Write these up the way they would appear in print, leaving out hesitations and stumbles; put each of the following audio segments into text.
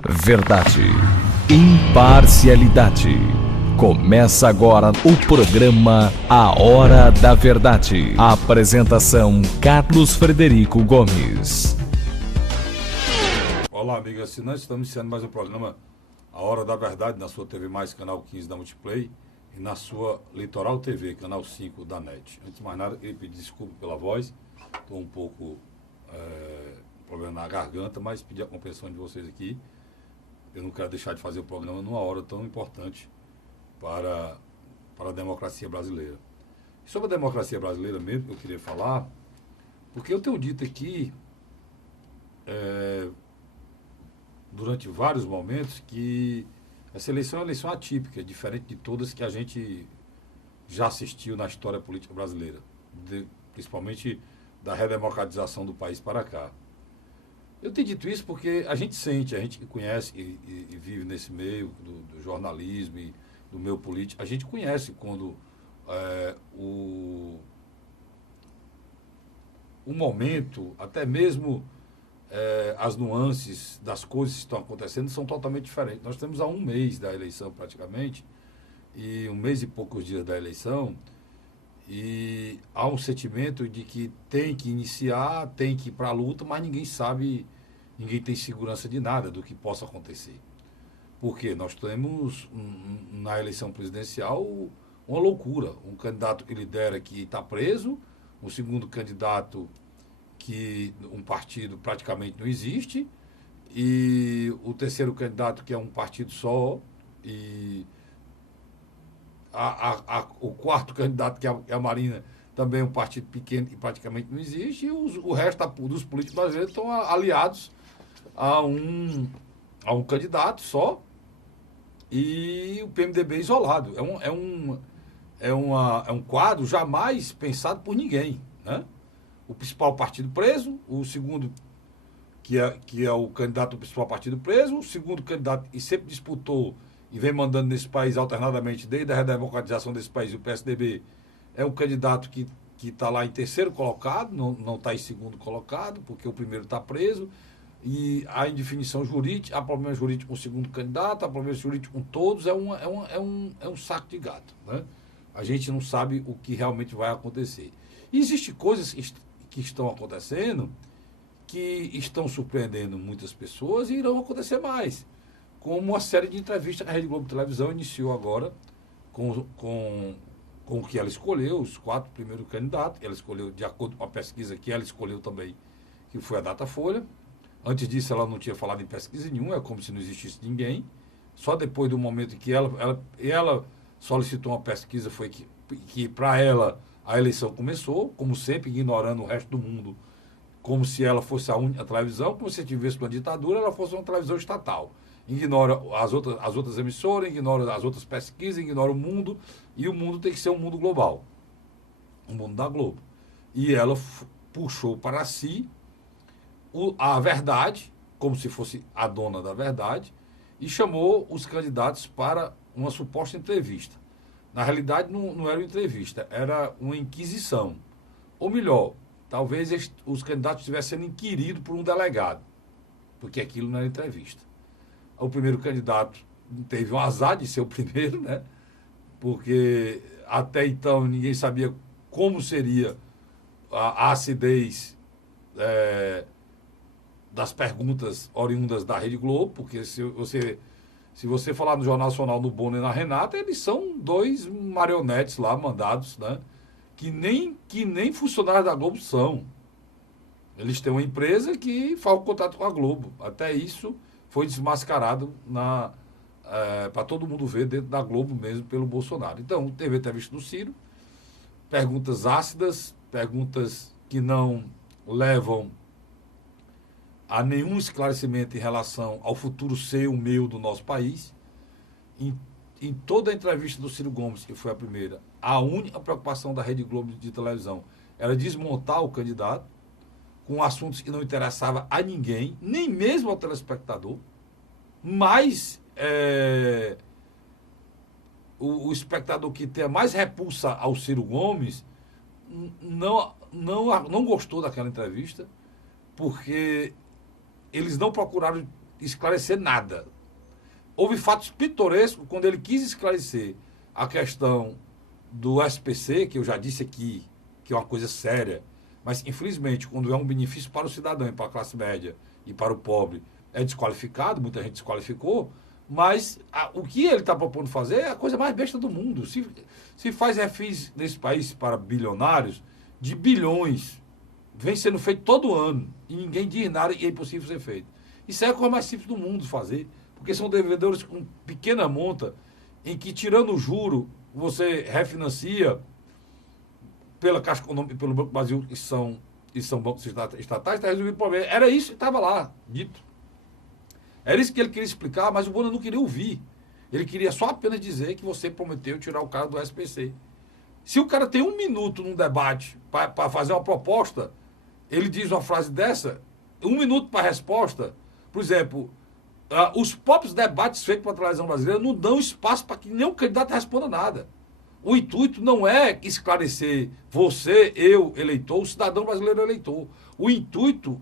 Verdade, imparcialidade. Começa agora o programa A Hora da Verdade. Apresentação Carlos Frederico Gomes. Olá, amigos assinantes, estamos iniciando mais um programa A Hora da Verdade, na sua TV Mais, canal 15 da Multiplay, e na sua Litoral TV, canal 5 da NET. Antes de mais nada, eu pedi desculpa pela voz, estou um pouco problema na garganta, mas pedi a compreensão de vocês aqui. Eu não quero deixar de fazer o programa numa hora tão importante para a democracia brasileira. E sobre a democracia brasileira mesmo, eu queria falar, porque eu tenho dito aqui, durante vários momentos, que essa eleição é uma eleição atípica, diferente de todas que a gente já assistiu na história política brasileira, principalmente da redemocratização do país para cá. Eu tenho dito isso porque a gente sente, a gente que conhece e vive nesse meio do jornalismo e do meio político, a gente conhece quando o momento, até mesmo as nuances das coisas que estão acontecendo são totalmente diferentes. Nós temos há um mês da eleição praticamente, e um mês e poucos dias da eleição, e há um sentimento de que tem que iniciar, tem que ir para a luta, mas ninguém sabe, ninguém tem segurança de nada do que possa acontecer. Porque nós temos, na eleição presidencial, uma loucura. Um candidato que lidera que está preso, um segundo candidato que um partido praticamente não existe, e o terceiro candidato que é um partido só, e o quarto candidato, que é a Marina, também é um partido pequeno que praticamente não existe, e o resto dos políticos brasileiros estão aliados a um candidato só, e o PMDB isolado. É um quadro jamais pensado por ninguém, né? O principal partido preso, o segundo, que é o candidato do principal partido preso, o segundo candidato que sempre disputou e vem mandando nesse país alternadamente desde a redemocratização desse país, o PSDB, é um candidato que está lá em terceiro colocado, não está em segundo colocado, porque o primeiro está preso, e há indefinição jurídica, há problema jurídico com o segundo candidato, há problema jurídico com todos, é um saco de gato, né? A gente não sabe o que realmente vai acontecer. E existem coisas que estão acontecendo que estão surpreendendo muitas pessoas e irão acontecer mais. Como uma série de entrevistas que a Rede Globo Televisão iniciou agora com o que ela escolheu, os 4 primeiros candidatos. Ela escolheu, de acordo com a pesquisa que ela escolheu também, que foi a Datafolha. Antes disso, ela não tinha falado em pesquisa nenhuma, é como se não existisse ninguém. Só depois do momento que ela solicitou uma pesquisa, foi que para ela a eleição começou, como sempre, ignorando o resto do mundo, como se ela fosse a única televisão, como se tivesse uma ditadura, ela fosse uma televisão estatal. Ignora as outras emissoras, ignora as outras pesquisas, ignora o mundo, e o mundo tem que ser um mundo global, o mundo da Globo. E ela puxou para si a verdade, como se fosse a dona da verdade, e chamou os candidatos para uma suposta entrevista. Na realidade, não era uma entrevista, era uma inquisição. Ou melhor, talvez os candidatos estivessem sendo inquiridos por um delegado, porque aquilo não era entrevista. O primeiro candidato teve um azar de ser o primeiro, né? Porque até então ninguém sabia como seria a acidez das perguntas oriundas da Rede Globo, porque se você falar no Jornal Nacional, no Bono e na Renata, eles são 2 marionetes lá mandados, né? Que nem funcionários da Globo são. Eles têm uma empresa que faz o contato com a Globo. Até isso foi desmascarado para todo mundo ver dentro da Globo mesmo pelo Bolsonaro. Então, teve a entrevista do Ciro, perguntas ácidas, perguntas que não levam a nenhum esclarecimento em relação ao futuro seu, meu, do nosso país. Em toda a entrevista do Ciro Gomes, que foi a primeira, a única preocupação da Rede Globo de televisão era desmontar o candidato com assuntos que não interessavam a ninguém, nem mesmo ao telespectador, mas o espectador que tem mais repulsa ao Ciro Gomes não gostou daquela entrevista, porque eles não procuraram esclarecer nada. Houve fatos pitorescos quando ele quis esclarecer a questão do SPC, que eu já disse aqui, que é uma coisa séria, mas infelizmente quando é um benefício para o cidadão, para a classe média e para o pobre, é desqualificado, muita gente desqualificou, mas o que ele está propondo fazer é a coisa mais besta do mundo. Se faz refis nesse país para bilionários, de bilhões, vem sendo feito todo ano, e ninguém diz nada e é impossível ser feito. Isso é a coisa mais simples do mundo fazer, porque são devedores com pequena monta, em que, tirando o juro, você refinancia pela Caixa Econômica e pelo Banco do Brasil, que são bancos estatais, está resolvido o problema. Era isso que estava lá, dito. Era isso que ele queria explicar, mas o Bonner não queria ouvir. Ele queria só apenas dizer que você prometeu tirar o cara do SPC. Se o cara tem 1 minuto num debate para fazer uma proposta, ele diz uma frase dessa, 1 minuto para a resposta. Por exemplo, os próprios debates feitos pela televisão brasileira não dão espaço para que nenhum candidato responda nada. O intuito não é esclarecer você, eu, eleitor, o cidadão brasileiro eleitor. O intuito,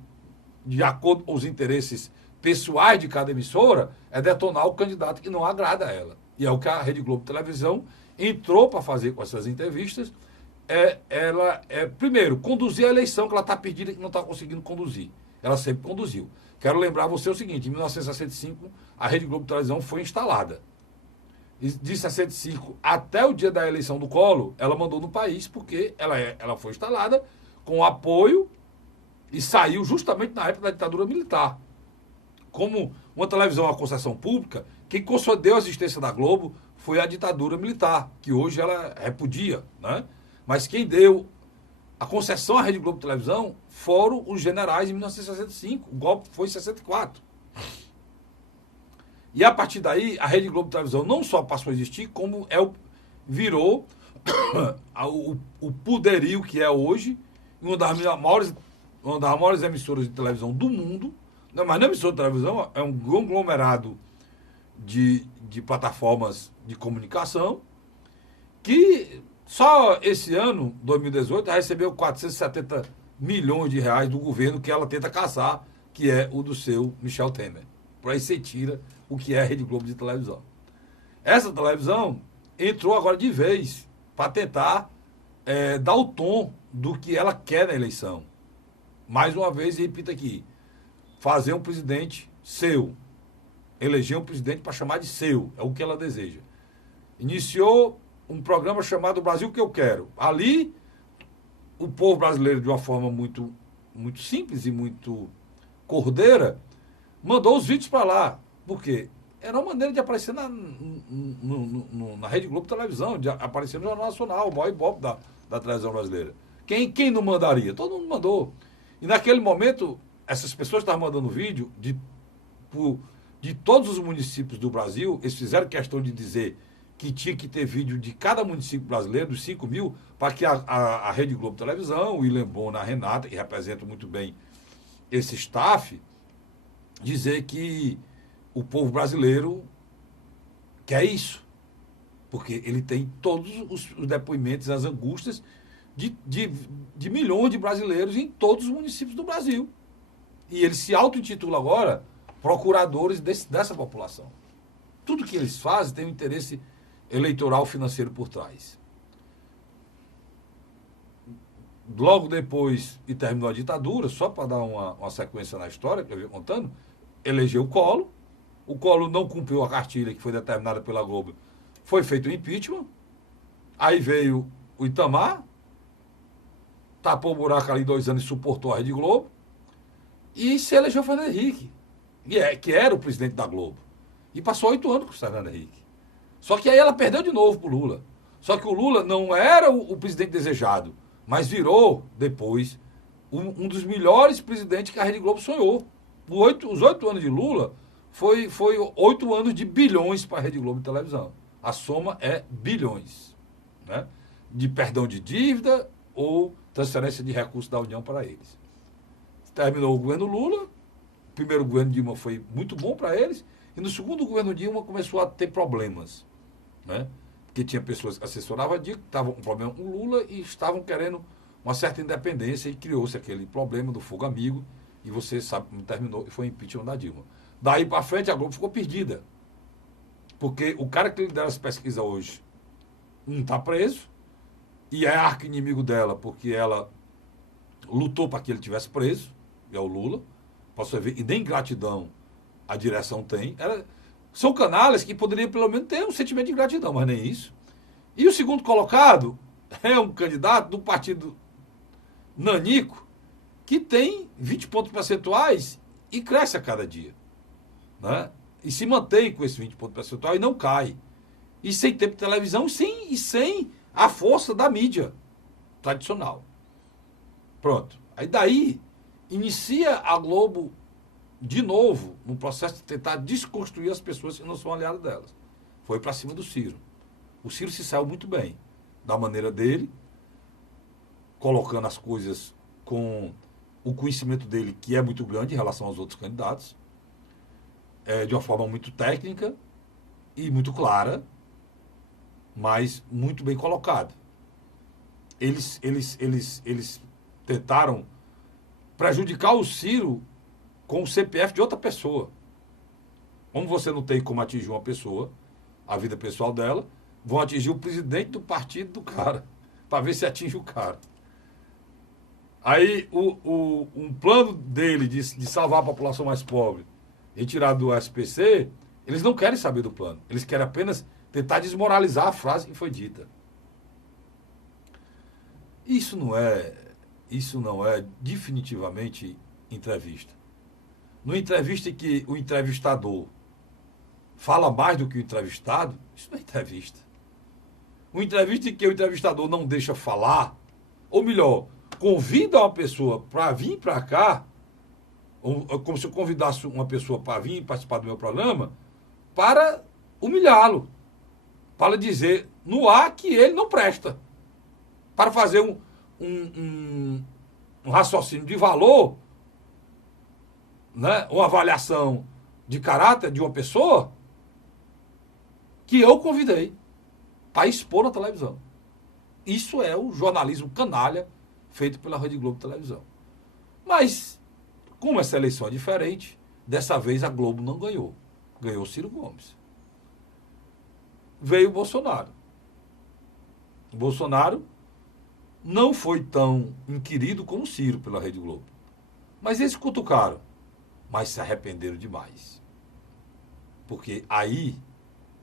de acordo com os interesses pessoais de cada emissora, é detonar o candidato que não agrada a ela. E é o que a Rede Globo Televisão entrou para fazer com essas entrevistas. Primeiro, conduzir a eleição que ela está perdida e que não está conseguindo conduzir. Ela sempre conduziu. Quero lembrar você o seguinte, em 1965, a Rede Globo Televisão foi instalada. E de 65 até o dia da eleição do Collor, ela mandou no país, porque ela foi instalada com apoio e saiu justamente na época da ditadura militar. Como uma televisão, uma concessão pública, quem concedeu a existência da Globo foi a ditadura militar, que hoje ela repudia, né? Mas quem deu a concessão à Rede Globo Televisão foram os generais em 1965. O golpe foi em 64. E a partir daí, a Rede Globo Televisão não só passou a existir, como virou o poderio que é hoje, uma das maiores emissoras de televisão do mundo. Não, mas não é emissora de televisão, é um conglomerado de plataformas de comunicação que só esse ano, 2018, recebeu 470 milhões de reais do governo que ela tenta caçar, que é o do seu Michel Temer. Por aí você tira o que é a Rede Globo de televisão. Essa televisão entrou agora de vez para tentar dar o tom do que ela quer na eleição. Mais uma vez, repito aqui, fazer um presidente seu. Eleger um presidente para chamar de seu. É o que ela deseja. Iniciou um programa chamado Brasil que eu quero. Ali, o povo brasileiro, de uma forma muito, muito simples e muito cordeira, mandou os vídeos para lá. Por quê? Era uma maneira de aparecer na Rede Globo Televisão, de aparecer no Jornal Nacional, o maior ibope da televisão brasileira. Quem não mandaria? Todo mundo mandou. E naquele momento, essas pessoas estavam mandando vídeo de todos os municípios do Brasil. Eles fizeram questão de dizer que tinha que ter vídeo de cada município brasileiro, dos 5 mil, para que a Rede Globo Televisão, o William Bonner, a Renata, que representam muito bem esse staff, dizer que o povo brasileiro quer isso. Porque ele tem todos os depoimentos, as angústias de milhões de brasileiros em todos os municípios do Brasil. E ele se auto-intitula agora procuradores dessa população. Tudo que eles fazem tem um interesse eleitoral financeiro por trás. Logo depois, e terminou a ditadura, só para dar uma sequência na história, que eu venho contando, elegeu o Collor. O Collor não cumpriu a cartilha que foi determinada pela Globo. Foi feito o impeachment. Aí veio o Itamar, tapou o buraco ali 2 anos e suportou a Rede Globo. E se elegeu o Fernando Henrique, que era o presidente da Globo. E passou 8 anos com o Fernando Henrique. Só que aí ela perdeu de novo para o Lula. Só que o Lula não era o presidente desejado, mas virou, depois, um dos melhores presidentes que a Rede Globo sonhou. Os 8 anos de Lula foi 8 anos de bilhões para a Rede Globo de televisão. A soma é bilhões, né? De perdão de dívida ou transferência de recursos da União para eles. Terminou o governo Lula, o primeiro governo Dilma foi muito bom para eles, e no segundo governo Dilma começou a ter problemas, né? Porque tinha pessoas que assessoravam a Dilma, que estavam com problema com o Lula e estavam querendo uma certa independência, e criou-se aquele problema do fogo amigo, e você sabe como terminou, e foi o impeachment da Dilma. Daí para frente, a Globo ficou perdida. Porque o cara que lidera essa pesquisa hoje não está preso e é arqui-inimigo dela, porque ela lutou para que ele tivesse preso, é o Lula. Posso ver, e nem gratidão a direção tem. São canalhas que poderiam pelo menos ter um sentimento de gratidão, mas nem isso. E o segundo colocado é um candidato do partido Nanico, que tem 20 pontos percentuais e cresce a cada dia. Né? E se mantém com esse 20 pontos percentuais e não cai. E sem tempo de televisão e sem a força da mídia tradicional. Pronto. Aí daí inicia a Globo de novo no processo de tentar desconstruir as pessoas que não são aliadas delas. Foi para cima do Ciro. O Ciro se saiu muito bem, da maneira dele, colocando as coisas com o conhecimento dele, que é muito grande em relação aos outros candidatos, de uma forma muito técnica e muito clara, mas muito bem colocada. Eles tentaram prejudicar o Ciro com o CPF de outra pessoa. Como você não tem como atingir uma pessoa, a vida pessoal dela, vão atingir o presidente do partido do cara, para ver se atinge o cara. Aí, um plano dele de salvar a população mais pobre, retirado do SPC, eles não querem saber do plano. Eles querem apenas tentar desmoralizar a frase que foi dita. Isso não é definitivamente entrevista. No entrevista em que o entrevistador fala mais do que o entrevistado, isso não é entrevista. Uma entrevista em que o entrevistador não deixa falar, ou melhor, convida uma pessoa para vir para cá, como se eu convidasse uma pessoa para vir participar do meu programa, para humilhá-lo, para dizer no ar que ele não presta, para fazer um raciocínio de valor, né, uma avaliação de caráter de uma pessoa que eu convidei para expor na televisão. Isso é o jornalismo canalha feito pela Rede Globo Televisão. Mas, como essa eleição é diferente, dessa vez a Globo não ganhou. Ganhou o Ciro Gomes. Veio o Bolsonaro. O Bolsonaro não foi tão inquirido como o Ciro pela Rede Globo. Mas eles cutucaram. Mas se arrependeram demais. Porque aí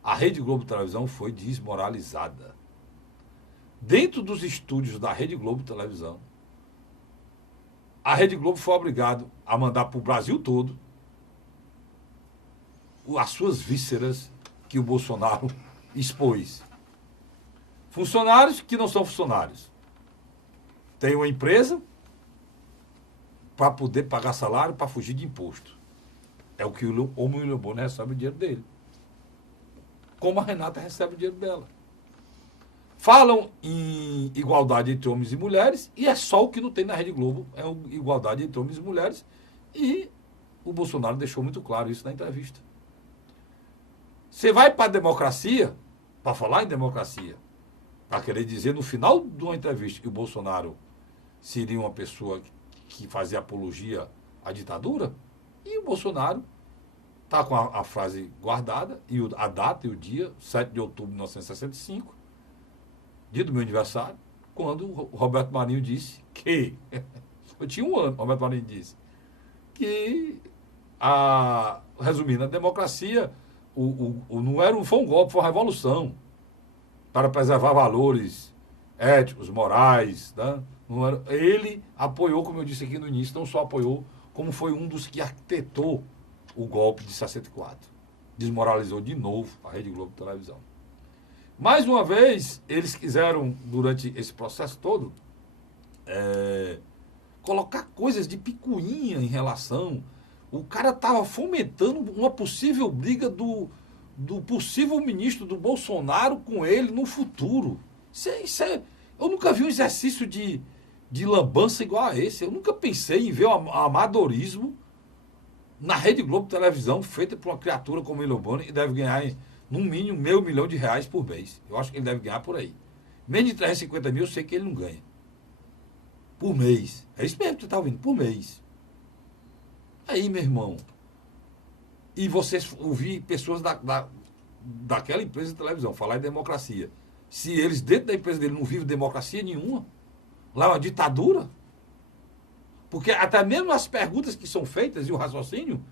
a Rede Globo Televisão foi desmoralizada. Dentro dos estúdios da Rede Globo Televisão, a Rede Globo foi obrigada a mandar para o Brasil todo as suas vísceras que o Bolsonaro expôs. Funcionários que não são funcionários. Tem uma empresa para poder pagar salário para fugir de imposto. É o que o William Bonner recebe o dinheiro dele. Como a Renata recebe o dinheiro dela. Falam em igualdade entre homens e mulheres, e é só o que não tem na Rede Globo, é igualdade entre homens e mulheres, e o Bolsonaro deixou muito claro isso na entrevista. Você vai para a democracia, para falar em democracia, para querer dizer no final de uma entrevista que o Bolsonaro seria uma pessoa que fazia apologia à ditadura, e o Bolsonaro está com a frase guardada, e a data e o dia, 7 de outubro de 1965, dia do meu aniversário, quando o Roberto Marinho disse que, eu tinha 1 ano, o Roberto Marinho disse, que, resumindo, a democracia não foi um golpe, foi uma revolução para preservar valores éticos, morais. Né? Ele apoiou, como eu disse aqui no início, não só apoiou, como foi um dos que arquitetou o golpe de 64. Desmoralizou de novo a Rede Globo Televisão. Mais uma vez, eles quiseram, durante esse processo todo, colocar coisas de picuinha em relação. O cara estava fomentando uma possível briga do possível ministro do Bolsonaro com ele no futuro. Eu nunca vi um exercício de lambança igual a esse. Eu nunca pensei em ver o amadorismo na Rede Globo Televisão, feita por uma criatura como William Bonner, que deve ganhar, no mínimo, R$500 milhões por mês. Eu acho que ele deve ganhar por aí. Menos de 350 mil, eu sei que ele não ganha. Por mês. É isso mesmo que você está ouvindo, por mês. Aí, meu irmão, e você ouvir pessoas daquela empresa de televisão falar em democracia. Se eles, dentro da empresa dele, não vivem democracia nenhuma, lá é uma ditadura. Porque até mesmo as perguntas que são feitas e o raciocínio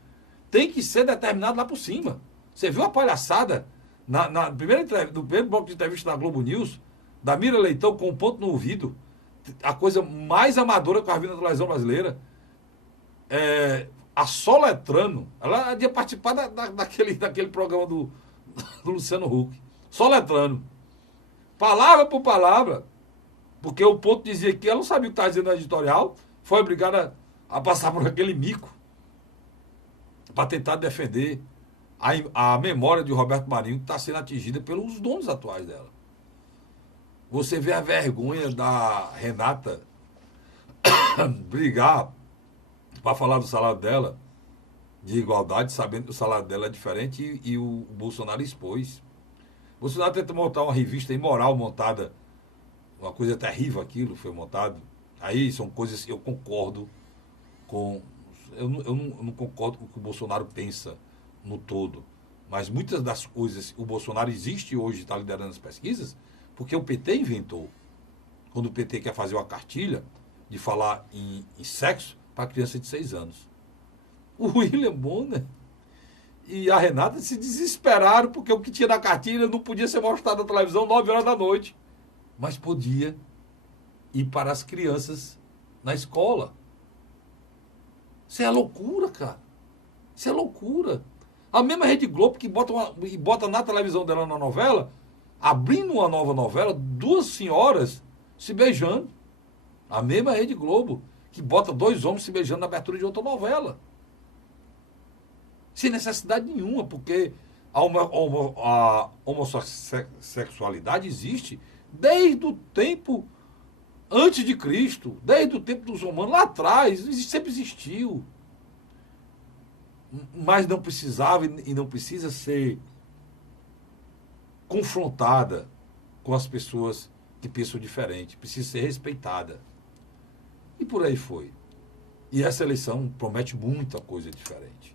tem que ser determinado lá por cima. Você viu a palhaçada no primeiro bloco de entrevista da Globo News, da Mira Leitão com um ponto no ouvido, a coisa mais amadora que eu vi na televisão brasileira, assoletrando. Ela ia participar daquele programa do Luciano Huck. Soletrando. Palavra por palavra. Porque o ponto dizia que ela não sabia o que estava dizendo na editorial, foi obrigada a passar por aquele mico para tentar defender a memória de Roberto Marinho, que está sendo atingida pelos donos atuais dela. Você vê a vergonha da Renata brigar para falar do salário dela, de igualdade, sabendo que o salário dela é diferente e o Bolsonaro expôs. O Bolsonaro tenta montar uma revista imoral montada, uma coisa terrível aquilo, foi montado. Aí são coisas que eu concordo com... Eu não concordo com o que o Bolsonaro pensa no todo. Mas muitas das coisas... O Bolsonaro existe hoje, está liderando as pesquisas, porque o PT inventou. Quando o PT quer fazer uma cartilha de falar em sexo para criança de 6 anos. O William Bonner e a Renata se desesperaram porque o que tinha na cartilha não podia ser mostrado na televisão 9 horas da noite. Mas podia ir para as crianças na escola. Isso é loucura, cara. Isso é loucura. A mesma Rede Globo que bota na televisão dela na novela, abrindo uma nova novela, 2 senhoras se beijando. A mesma Rede Globo que bota 2 homens se beijando na abertura de outra novela. Sem necessidade nenhuma, porque a homossexualidade existe desde o tempo antes de Cristo, desde o tempo dos romanos, lá atrás, sempre existiu. Mas não precisava e não precisa ser confrontada com as pessoas que pensam diferente. Precisa ser respeitada. E por aí foi. E essa eleição promete muita coisa diferente.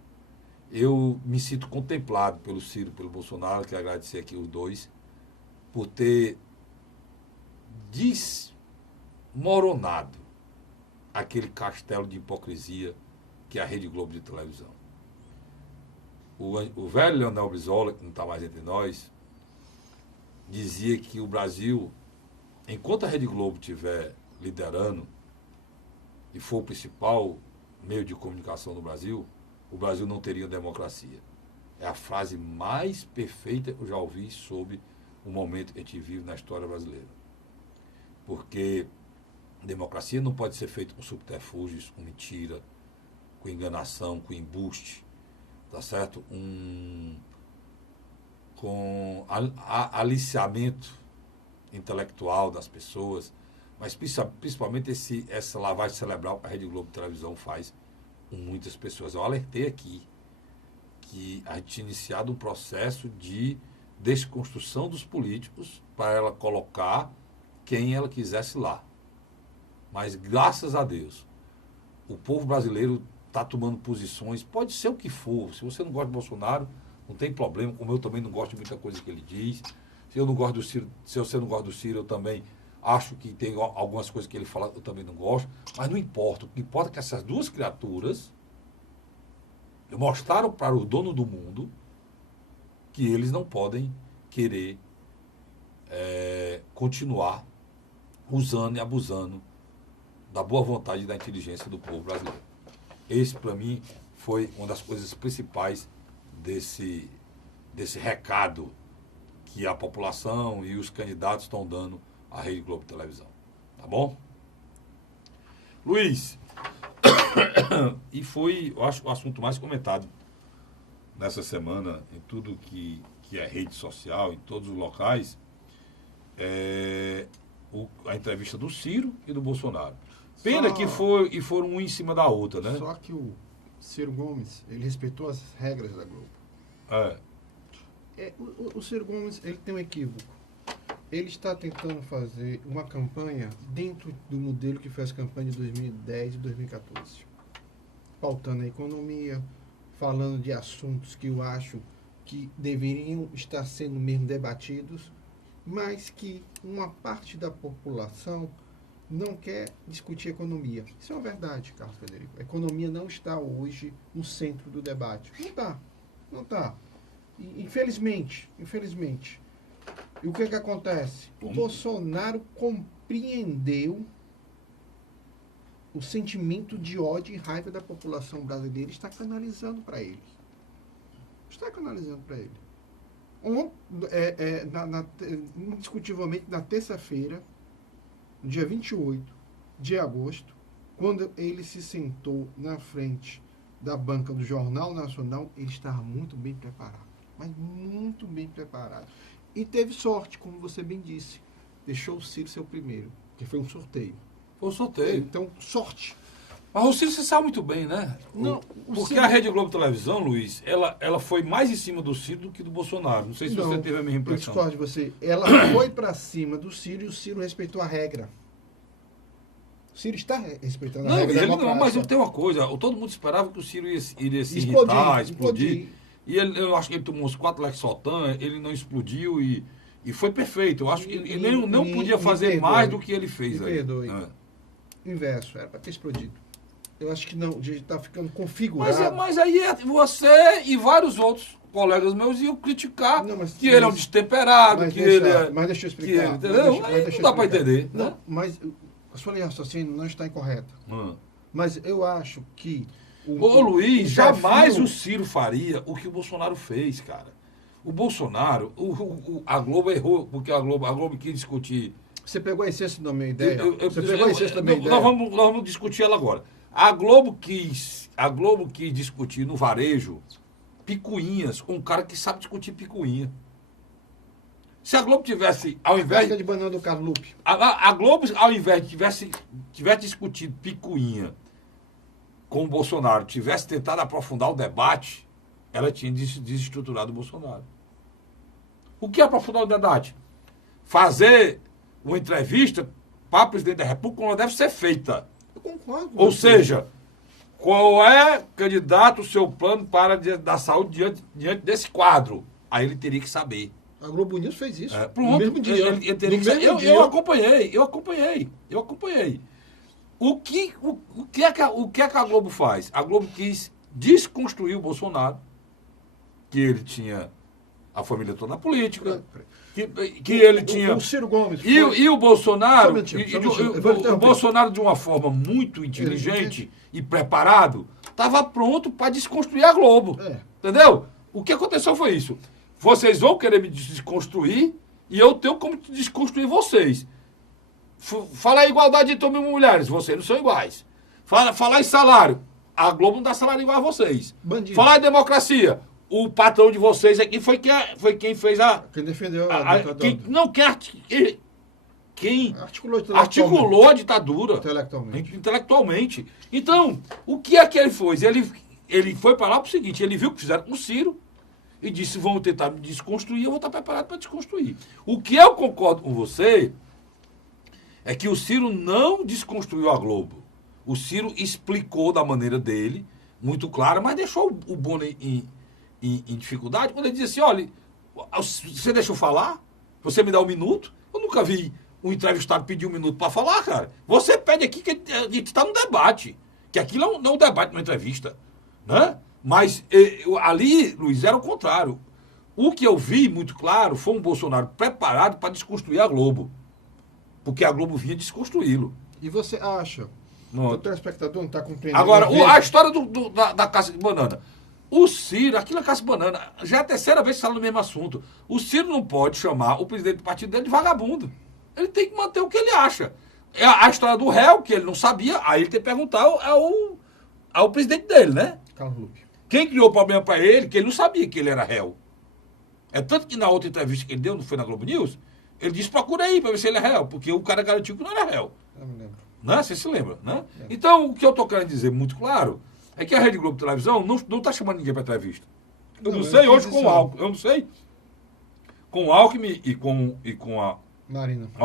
Eu me sinto contemplado pelo Ciro, pelo Bolsonaro, quero agradecer aqui os dois, por ter desmoronado aquele castelo de hipocrisia que é a Rede Globo de televisão. O velho Leonel Brizola, que não está mais entre nós, dizia que o Brasil, enquanto a Rede Globo estiver liderando e for o principal meio de comunicação do Brasil, o Brasil não teria democracia. É a frase mais perfeita que eu já ouvi sobre o momento que a gente vive na história brasileira. Porque democracia não pode ser feita com subterfúgios, com mentira, com enganação, com embuste, tá certo? Com aliciamento intelectual das pessoas, mas principalmente essa lavagem cerebral que a Rede Globo de televisão faz com muitas pessoas. Eu alertei aqui que a gente tinha iniciado um processo de desconstrução dos políticos para ela colocar quem ela quisesse lá. Mas, graças a Deus, o povo brasileiro está tomando posições, pode ser o que for. Se você não gosta de Bolsonaro, não tem problema, como eu também não gosto de muita coisa que ele diz. Se eu não gosto do Ciro, se você não gosta do Ciro, eu também acho que tem algumas coisas que ele fala, eu também não gosto, mas não importa. O que importa é que essas duas criaturas mostraram para o dono do mundo que eles não podem querer continuar usando e abusando da boa vontade e da inteligência do povo brasileiro. Esse, para mim, foi uma das coisas principais desse recado que a população e os candidatos estão dando à Rede Globo de televisão. Tá bom? Luiz, e foi, eu acho, o assunto mais comentado nessa semana, em tudo que é rede social, em todos os locais, a entrevista do Ciro e do Bolsonaro. Pena que foram um em cima da outra, né? Só que o Ciro Gomes, ele respeitou as regras da Globo. O Ciro Gomes, ele tem um equívoco. Ele está tentando fazer uma campanha dentro do modelo que fez a campanha de 2010 e 2014. Pautando a economia, falando de assuntos que eu acho que deveriam estar sendo mesmo debatidos, mas que uma parte da população não quer discutir economia. Isso é uma verdade, Carlos Frederico. A economia não está hoje no centro do debate. Não está. Não está. Infelizmente. E o que acontece? O Bolsonaro compreendeu o sentimento de ódio e raiva da população brasileira e está canalizando para ele. Indiscutivelmente, na terça-feira, dia 28 de agosto, quando ele se sentou na frente da banca do Jornal Nacional, ele estava muito bem preparado. Mas muito bem preparado. E teve sorte, como você bem disse. Deixou o Ciro ser o primeiro, que foi um sorteio. Foi um sorteio. Então, sorte. Mas o Ciro você sabe muito bem, né? Não, Porque Ciro... a Rede Globo Televisão, Luiz, ela foi mais em cima do Ciro do que do Bolsonaro. Não sei se você teve a mesma impressão. Eu discordo de você. Ela foi para cima do Ciro e o Ciro respeitou a regra. O Ciro está respeitando a regra. Não, mas tem uma coisa. Todo mundo esperava que o Ciro iria se irritar, explodir. E eu acho que ele tomou uns 4 Lexotan, ele não explodiu e foi perfeito. Eu acho que ele não podia fazer mais do que ele fez. Me perdoe. Inverso, era para ter explodido. Eu acho que não, já está ficando configurado. Mas aí você e vários outros colegas meus iam criticar que ele é um destemperado, mas deixa eu explicar. Entendeu? Não dá para entender. Não, né? mas a sua linha de raciocínio não está incorreta. Mas eu acho que... Luiz, jamais o Ciro faria o que o Bolsonaro fez, cara. O Bolsonaro, a Globo errou, porque a Globo quis discutir... Você pegou a essência da minha ideia? Você pegou a essência da minha ideia? Nós vamos discutir ela agora. A Globo quis discutir no varejo picuinhas com um cara que sabe discutir picuinha. Se a Globo tivesse, ao invés... Casca de banana do Carlupe. A Globo, ao invés de tivesse discutido picuinha com o Bolsonaro, tivesse tentado aprofundar o debate, ela tinha desestruturado o Bolsonaro. O que é aprofundar o debate? Fazer uma entrevista para o presidente da República como ela deve ser feita. Eu concordo. Ou seja, qual é, candidato, o seu plano para da saúde diante desse quadro? Aí ele teria que saber. A Globo News fez isso. Pronto. No mesmo dia. Ele teria que saber. Eu acompanhei. O que é que a Globo faz? A Globo quis desconstruir o Bolsonaro, que ele tinha a família toda na política, que ele tinha... O Ciro Gomes... E o Bolsonaro... O Bolsonaro, de uma forma muito inteligente e preparado, estava pronto para desconstruir a Globo. Entendeu? O que aconteceu foi isso. Vocês vão querer me desconstruir e eu tenho como desconstruir vocês. Falar em igualdade de homens e mulheres, vocês não são iguais. Falar em salário, a Globo não dá salário igual a vocês. Bandido. Falar em democracia, o patrão de vocês aqui foi quem fez a... Quem defendeu quem articulou a ditadura intelectualmente. Então, o que é que ele fez? Ele foi para lá para o seguinte, ele viu o que fizeram com o Ciro e disse, vão tentar me desconstruir, eu vou estar preparado para desconstruir. O que eu concordo com você é que o Ciro não desconstruiu a Globo. O Ciro explicou da maneira dele, muito clara, mas deixou o Bono em dificuldade, quando ele disse assim, olha, você deixa eu falar? Você me dá 1 minuto? Eu nunca vi um entrevistado pedir 1 minuto para falar, cara. Você pede aqui que a gente está no debate, que aquilo não é um debate, uma entrevista, né? Mas ali, Luiz, era o contrário. O que eu vi muito claro foi um Bolsonaro preparado para desconstruir a Globo, porque a Globo vinha desconstruí-lo. E você acha? O telespectador não está compreendendo. Agora, a história da Casca de Banana. O Ciro, aquilo é Casca de Banana, já é a 3ª vez que fala no mesmo assunto. O Ciro não pode chamar o presidente do partido dele de vagabundo. Ele tem que manter o que ele acha. A história do réu, que ele não sabia, aí ele tem que perguntar ao presidente dele, né? Carlos Lupe. Quem criou o problema para ele, que ele não sabia que ele era réu. É tanto que na outra entrevista que ele deu, não foi na Globo News, ele disse, procura aí para ver se ele é réu, porque o cara garantiu que não era réu. Eu me lembro. Né? Você se lembra, né? Então, o que eu estou querendo dizer muito claro é que a Rede Globo Televisão não está chamando ninguém para entrevista. Eu não sei hoje com o Alckmin. Eu não sei. Com o Alckmin e com a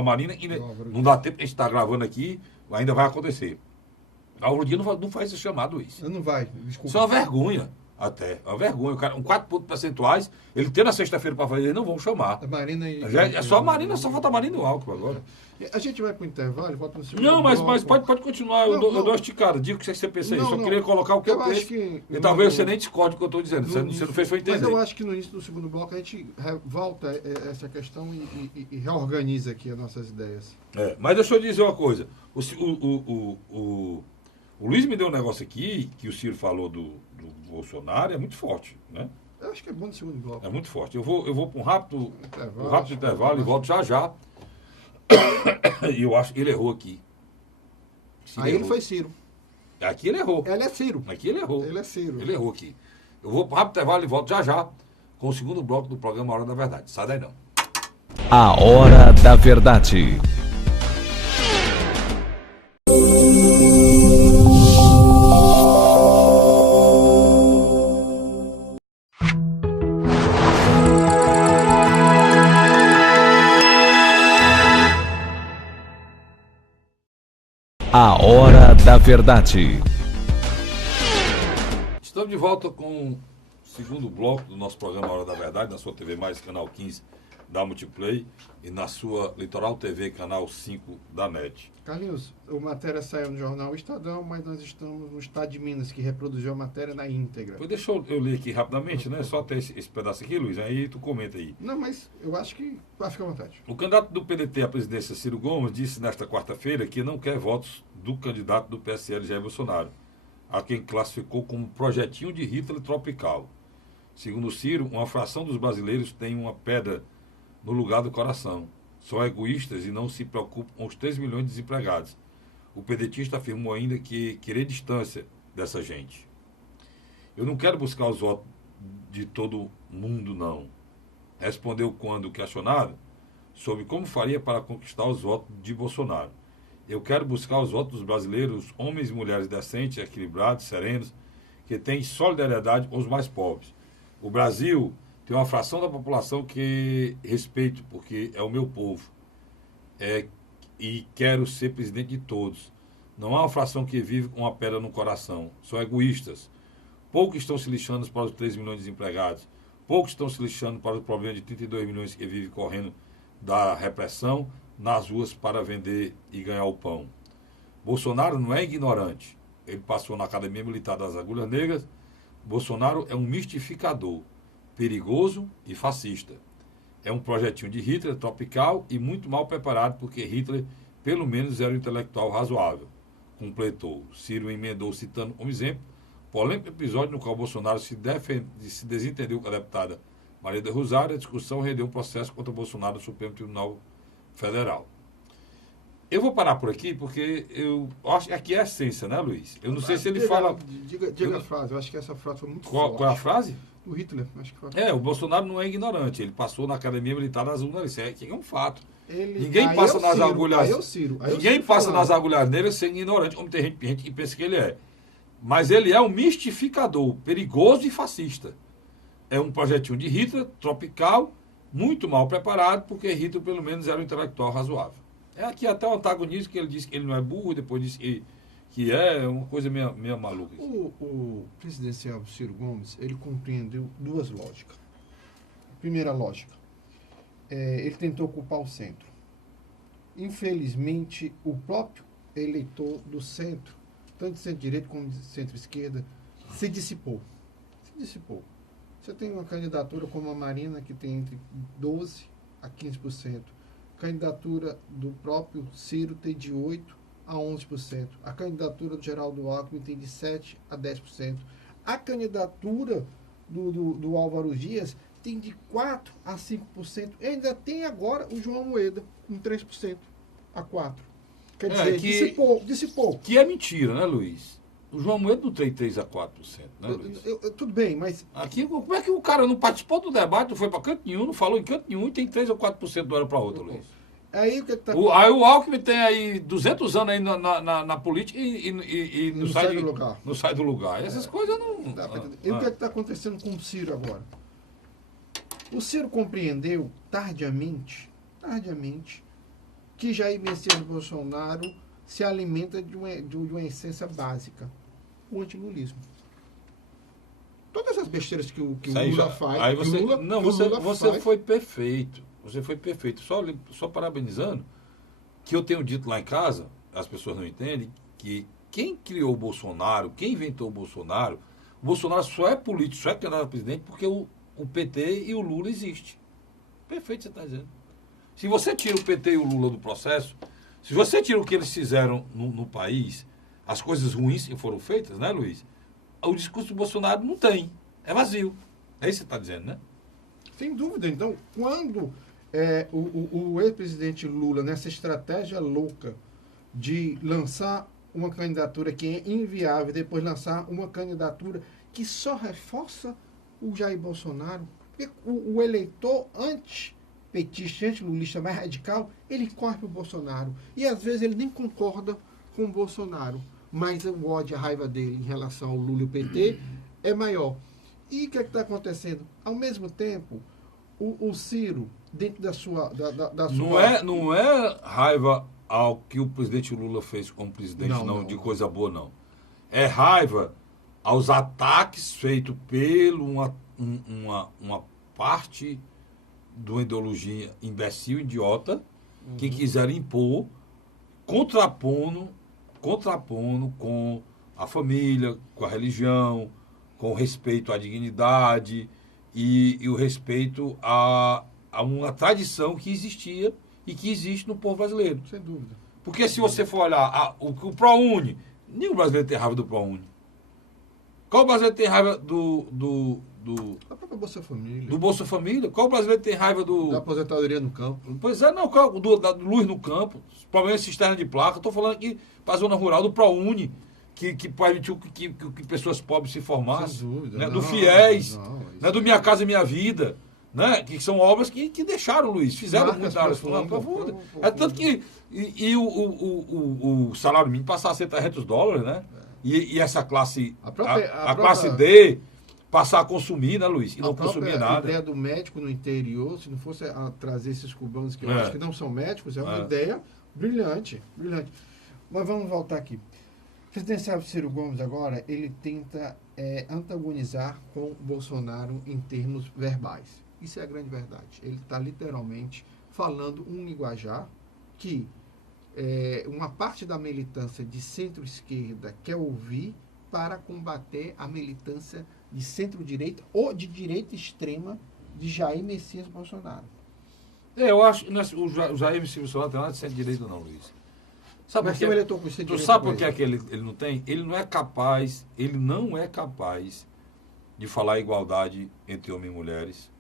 Marina, não dá tempo, a gente está gravando aqui, ainda vai acontecer. A Álvaro Dias não faz esse chamado, isso. Não vai, desculpa. Isso é uma vergonha. Até. É uma vergonha. O cara, 4 pontos percentuais, ele tem na sexta-feira para fazer, eles não vão chamar. A Marina É só a Marina, só falta a Marina e o Alckmin agora. A gente vai para o intervalo, volta no segundo Não, mas bloco. pode continuar. Eu dou uma esticada. Diga o que você pensa aí. Não, Só não. queria colocar o que eu acho penso. que E talvez você nem discorde do que eu estou dizendo. Você não fez foi entender. Mas eu acho que no início do segundo bloco a gente volta essa questão e reorganiza aqui as nossas ideias. Mas deixa eu dizer uma coisa. O Luiz me deu um negócio aqui, que o Ciro falou do Bolsonaro, é muito forte, né? Eu acho que é bom no segundo bloco. É muito forte. Eu vou para um rápido Intervalo, intervalo e volto já. E eu acho que ele errou aqui. Aí ele foi Ciro. Aqui ele errou. Ele é Ciro. Aqui ele errou. Ele é Ciro. Ele errou aqui. Eu vou para um rápido intervalo e volto já com o segundo bloco do programa Hora da Verdade. Sai daí não. A Hora da Verdade. A Hora da Verdade. Estamos de volta com o segundo bloco do nosso programa Hora da Verdade, na sua TV Mais, canal 15 da Multiplay, e na sua Litoral TV, canal 5 da NET. Carlinhos, a matéria saiu no jornal Estadão, mas nós estamos no estado de Minas, que reproduziu a matéria na íntegra. Deixa eu ler aqui rapidamente, né? Só ter esse pedaço aqui, Luiz, aí tu comenta aí. Não, mas eu acho que vai ficar à vontade. O candidato do PDT à presidência, Ciro Gomes, disse nesta quarta-feira que não quer votos do candidato do PSL, Jair Bolsonaro, a quem classificou como projetinho de Hitler tropical. Segundo Ciro, uma fração dos brasileiros tem uma pedra no lugar do coração. São egoístas e não se preocupam com os 3 milhões de desempregados. O pedetista afirmou ainda que querer distância dessa gente. Eu não quero buscar os votos de todo mundo, não. Respondeu quando questionado sobre como faria para conquistar os votos de Bolsonaro. Eu quero buscar os votos dos brasileiros, homens e mulheres decentes, equilibrados, serenos, que têm solidariedade com os mais pobres. O Brasil tem uma fração da população que respeito, porque é o meu povo. E quero ser presidente de todos. Não há uma fração que vive com uma pedra no coração. São egoístas. Poucos estão se lixando para os 3 milhões de desempregados. Poucos estão se lixando para o problema de 32 milhões que vivem correndo da repressão nas ruas para vender e ganhar o pão. Bolsonaro não é ignorante. Ele passou na Academia Militar das Agulhas Negras. Bolsonaro é um mistificador, perigoso e fascista. É um projetinho de Hitler tropical e muito mal preparado, porque Hitler, pelo menos, era um intelectual razoável. Completou. Ciro emendou, citando como exemplo, polêmico episódio no qual Bolsonaro se desentendeu com a deputada Maria do Rosário. A discussão rendeu um processo contra Bolsonaro no Supremo Tribunal Federal. Eu vou parar por aqui, porque eu acho que aqui é a essência, né, Luiz? Eu não sei se ele fala... Diga a frase, eu acho que essa frase foi muito forte. Qual é a frase? O Hitler, acho que foi. O Bolsonaro não é ignorante, ele passou na Academia Militar das Agulhas Negras, isso é um fato. Ninguém Ninguém passa nas agulhas falando. negras sendo ignorante, como tem gente que pensa que ele é. Mas ele é um mistificador, perigoso e fascista. É um projetinho de Hitler, tropical, muito mal preparado, porque Hitler, pelo menos, era um intelectual razoável. É aqui até o antagonismo, que ele disse que ele não é burro, depois disse que é uma coisa meio maluca. O presidencial Ciro Gomes, ele compreendeu duas lógicas. Primeira lógica, ele tentou ocupar o centro. Infelizmente, o próprio eleitor do centro, tanto de centro-direita como de centro-esquerda, se dissipou. Você tem uma candidatura como a Marina, que tem entre 12% a 15%. A candidatura do próprio Ciro tem de 8% a 11%. A candidatura do Geraldo Alckmin tem de 7% a 10%. A candidatura do Álvaro Dias tem de 4% a 5%. E ainda tem agora o João Moeda, com 3% a 4%. Quer dizer, dissipou. Que é mentira, né, Luiz? O João Moeda não tem 3% a 4%, né, Luiz? Tudo bem, mas... Aqui, como é que o cara não participou do debate, não foi para canto nenhum, não falou em canto nenhum e tem 3% ou 4% de hora para outra, Luiz? Aí o que está... Aí o Alckmin tem aí 200 anos aí na política e não sai do lugar. Não sai do lugar. Essas coisas não... E o que está acontecendo com o Ciro agora? O Ciro compreendeu tardiamente, que Jair Messias Bolsonaro se alimenta de uma essência básica, o antilulismo. Todas besteiras que o Isso aí Lula já- faz. Aí que o você, Lula- não, que o você, Lula você faz. foi perfeito. Você foi perfeito. Só parabenizando que eu tenho dito lá em casa, as pessoas não entendem, que quem criou o Bolsonaro, quem inventou o Bolsonaro só é político, só é candidato a presidente porque o PT e o Lula existem. Perfeito, você está dizendo. Se você tira o PT e o Lula do processo, se você tira o que eles fizeram no país, as coisas ruins que foram feitas, né, Luiz? O discurso do Bolsonaro não tem. É vazio. É isso que você está dizendo, né? Sem dúvida. Então, quando o ex-presidente Lula, nessa estratégia louca de lançar uma candidatura que é inviável, depois lançar uma candidatura que só reforça o Jair Bolsonaro, porque o eleitor antipetista, antilulista mais radical, ele corre para o Bolsonaro. E às vezes ele nem concorda com o Bolsonaro, mas o ódio, a raiva dele em relação ao Lula e o PT é maior. E o que está acontecendo? Ao mesmo tempo, o Ciro, dentro da sua... Não é raiva ao que o presidente Lula fez como presidente, não, de coisa boa, não. É raiva aos ataques feitos pela uma parte de uma ideologia imbecil, idiota, que quiseram impor, contrapondo com a família, com a religião, com o respeito à dignidade e o respeito a uma tradição que existia e que existe no povo brasileiro. Sem dúvida. Porque se você for olhar o ProUni, nenhum brasileiro tem raiva do ProUni. Qual brasileiro tem raiva do A própria Bolsa Família. do Bolsa Família? Qual brasileiro tem raiva Da aposentadoria no campo. Pois é, não, da luz no campo, problema de cisterna de placa. Estou falando aqui para a zona rural do ProUni, que permitiu que pessoas pobres se formassem. Sem dúvida. Né? Não, Do FIES, não, né? Do Minha Casa Minha Vida. Né? Que são obras que deixaram, Luiz, fizeram Marcas muita área profundas. É tanto que o salário mínimo passar a ser $300, né? E essa classe, a classe D, passar a consumir, né, Luiz? E não consumir nada. A ideia do médico no interior, se não fosse a trazer esses cubanos que eu É. acho que não são médicos, é uma É. ideia brilhante, brilhante. Mas vamos voltar aqui. O presidenciável Ciro Gomes agora, ele tenta antagonizar com o Bolsonaro em termos verbais. Isso é a grande verdade. Ele está literalmente falando um linguajar que uma parte da militância de centro-esquerda quer ouvir para combater a militância de centro-direita ou de direita extrema de Jair Messias Bolsonaro. Eu acho que o Jair Messias Bolsonaro não tem nada de centro-direita, não, Luiz. Sabe Mas por tem um quê? eleitor com Tu centro-direita. sabe por que é que ele não tem? Ele não é capaz de falar igualdade entre homens e mulheres.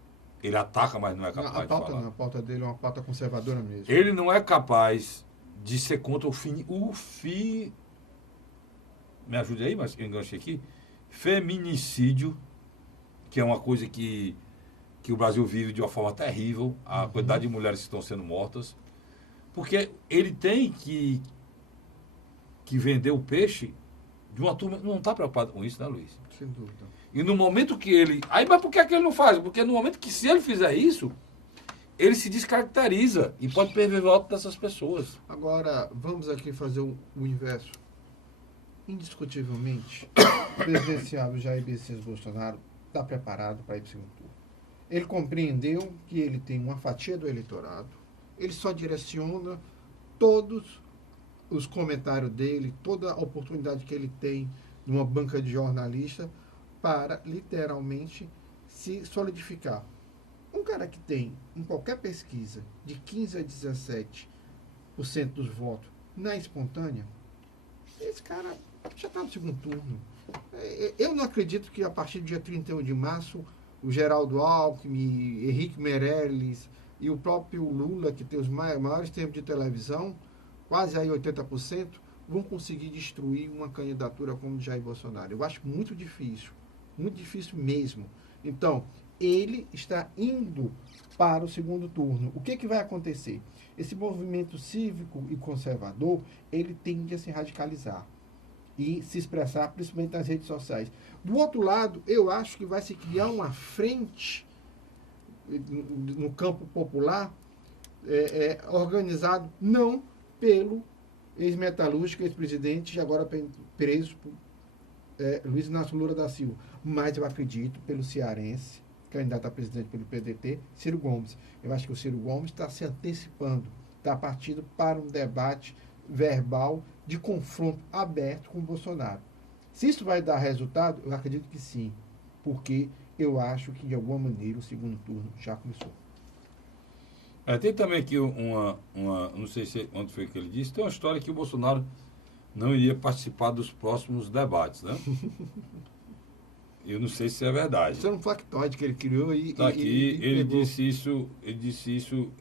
Ele ataca, mas não é capaz A de pauta falar. não, a pauta dele é uma pauta conservadora mesmo. Ele não é capaz de ser contra me ajude aí, mas eu enganchei aqui. Feminicídio, que é uma coisa que o Brasil vive de uma forma terrível, a quantidade de mulheres que estão sendo mortas. Porque ele tem que vender o peixe de uma turma que não está preocupado com isso, né, Luiz? Sem dúvida. E no momento que ele... Aí, mas por que ele não faz? Porque no momento que, se ele fizer isso, ele se descaracteriza e pode perder o voto dessas pessoas. Agora, vamos aqui fazer o inverso. Indiscutivelmente, o presidenciável Jair Messias Bolsonaro está preparado para ir para o segundo turno. Ele compreendeu que ele tem uma fatia do eleitorado, ele só direciona todos os comentários dele, toda a oportunidade que ele tem numa banca de jornalista para, literalmente, se solidificar. Um cara que tem, em qualquer pesquisa, de 15% a 17% dos votos na espontânea, esse cara já está no segundo turno. Eu não acredito que a partir do dia 31 de março, o Geraldo Alckmin, Henrique Meirelles e o próprio Lula, que tem os maiores tempos de televisão, quase aí 80%, vão conseguir destruir uma candidatura como de Jair Bolsonaro. Eu acho muito difícil mesmo. Então, ele está indo para o segundo turno. O que vai acontecer? Esse movimento cívico e conservador, ele tende a se radicalizar e se expressar, principalmente nas redes sociais. Do outro lado, eu acho que vai se criar uma frente no campo popular organizado não pelo ex-metalúrgico, ex-presidente, agora preso por Luiz Inácio Lula da Silva. Mas eu acredito, pelo cearense, candidato a presidente pelo PDT, Ciro Gomes. Eu acho que o Ciro Gomes está se antecipando, está partindo para um debate verbal de confronto aberto com o Bolsonaro. Se isso vai dar resultado, eu acredito que sim, porque eu acho que, de alguma maneira, o segundo turno já começou. Tem também aqui não sei onde foi que ele disse, tem uma história que o Bolsonaro não iria participar dos próximos debates, né? Eu não sei se é verdade. Isso é um factoide que ele criou e... Está aqui, ele disse isso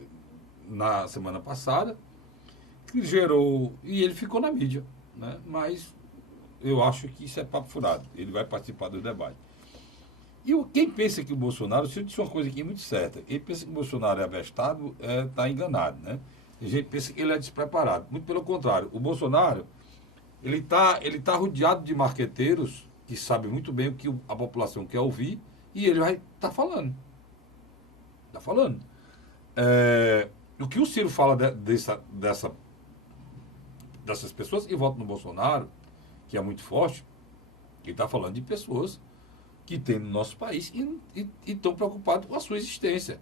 na semana passada, que gerou... E ele ficou na mídia, né? Mas eu acho que isso é papo furado. Ele vai participar do debate. E quem pensa que o Bolsonaro... Se eu disse uma coisa aqui muito certa, quem pensa que o Bolsonaro é abestado, está enganado, né? A gente pensa que ele é despreparado. Muito pelo contrário. O Bolsonaro, ele tá rodeado de marqueteiros que sabem muito bem o que a população quer ouvir e ele vai estar falando. Está falando. O que o Ciro fala dessas pessoas que votam no Bolsonaro, que é muito forte, ele está falando de pessoas que tem no nosso país e estão preocupados com a sua existência.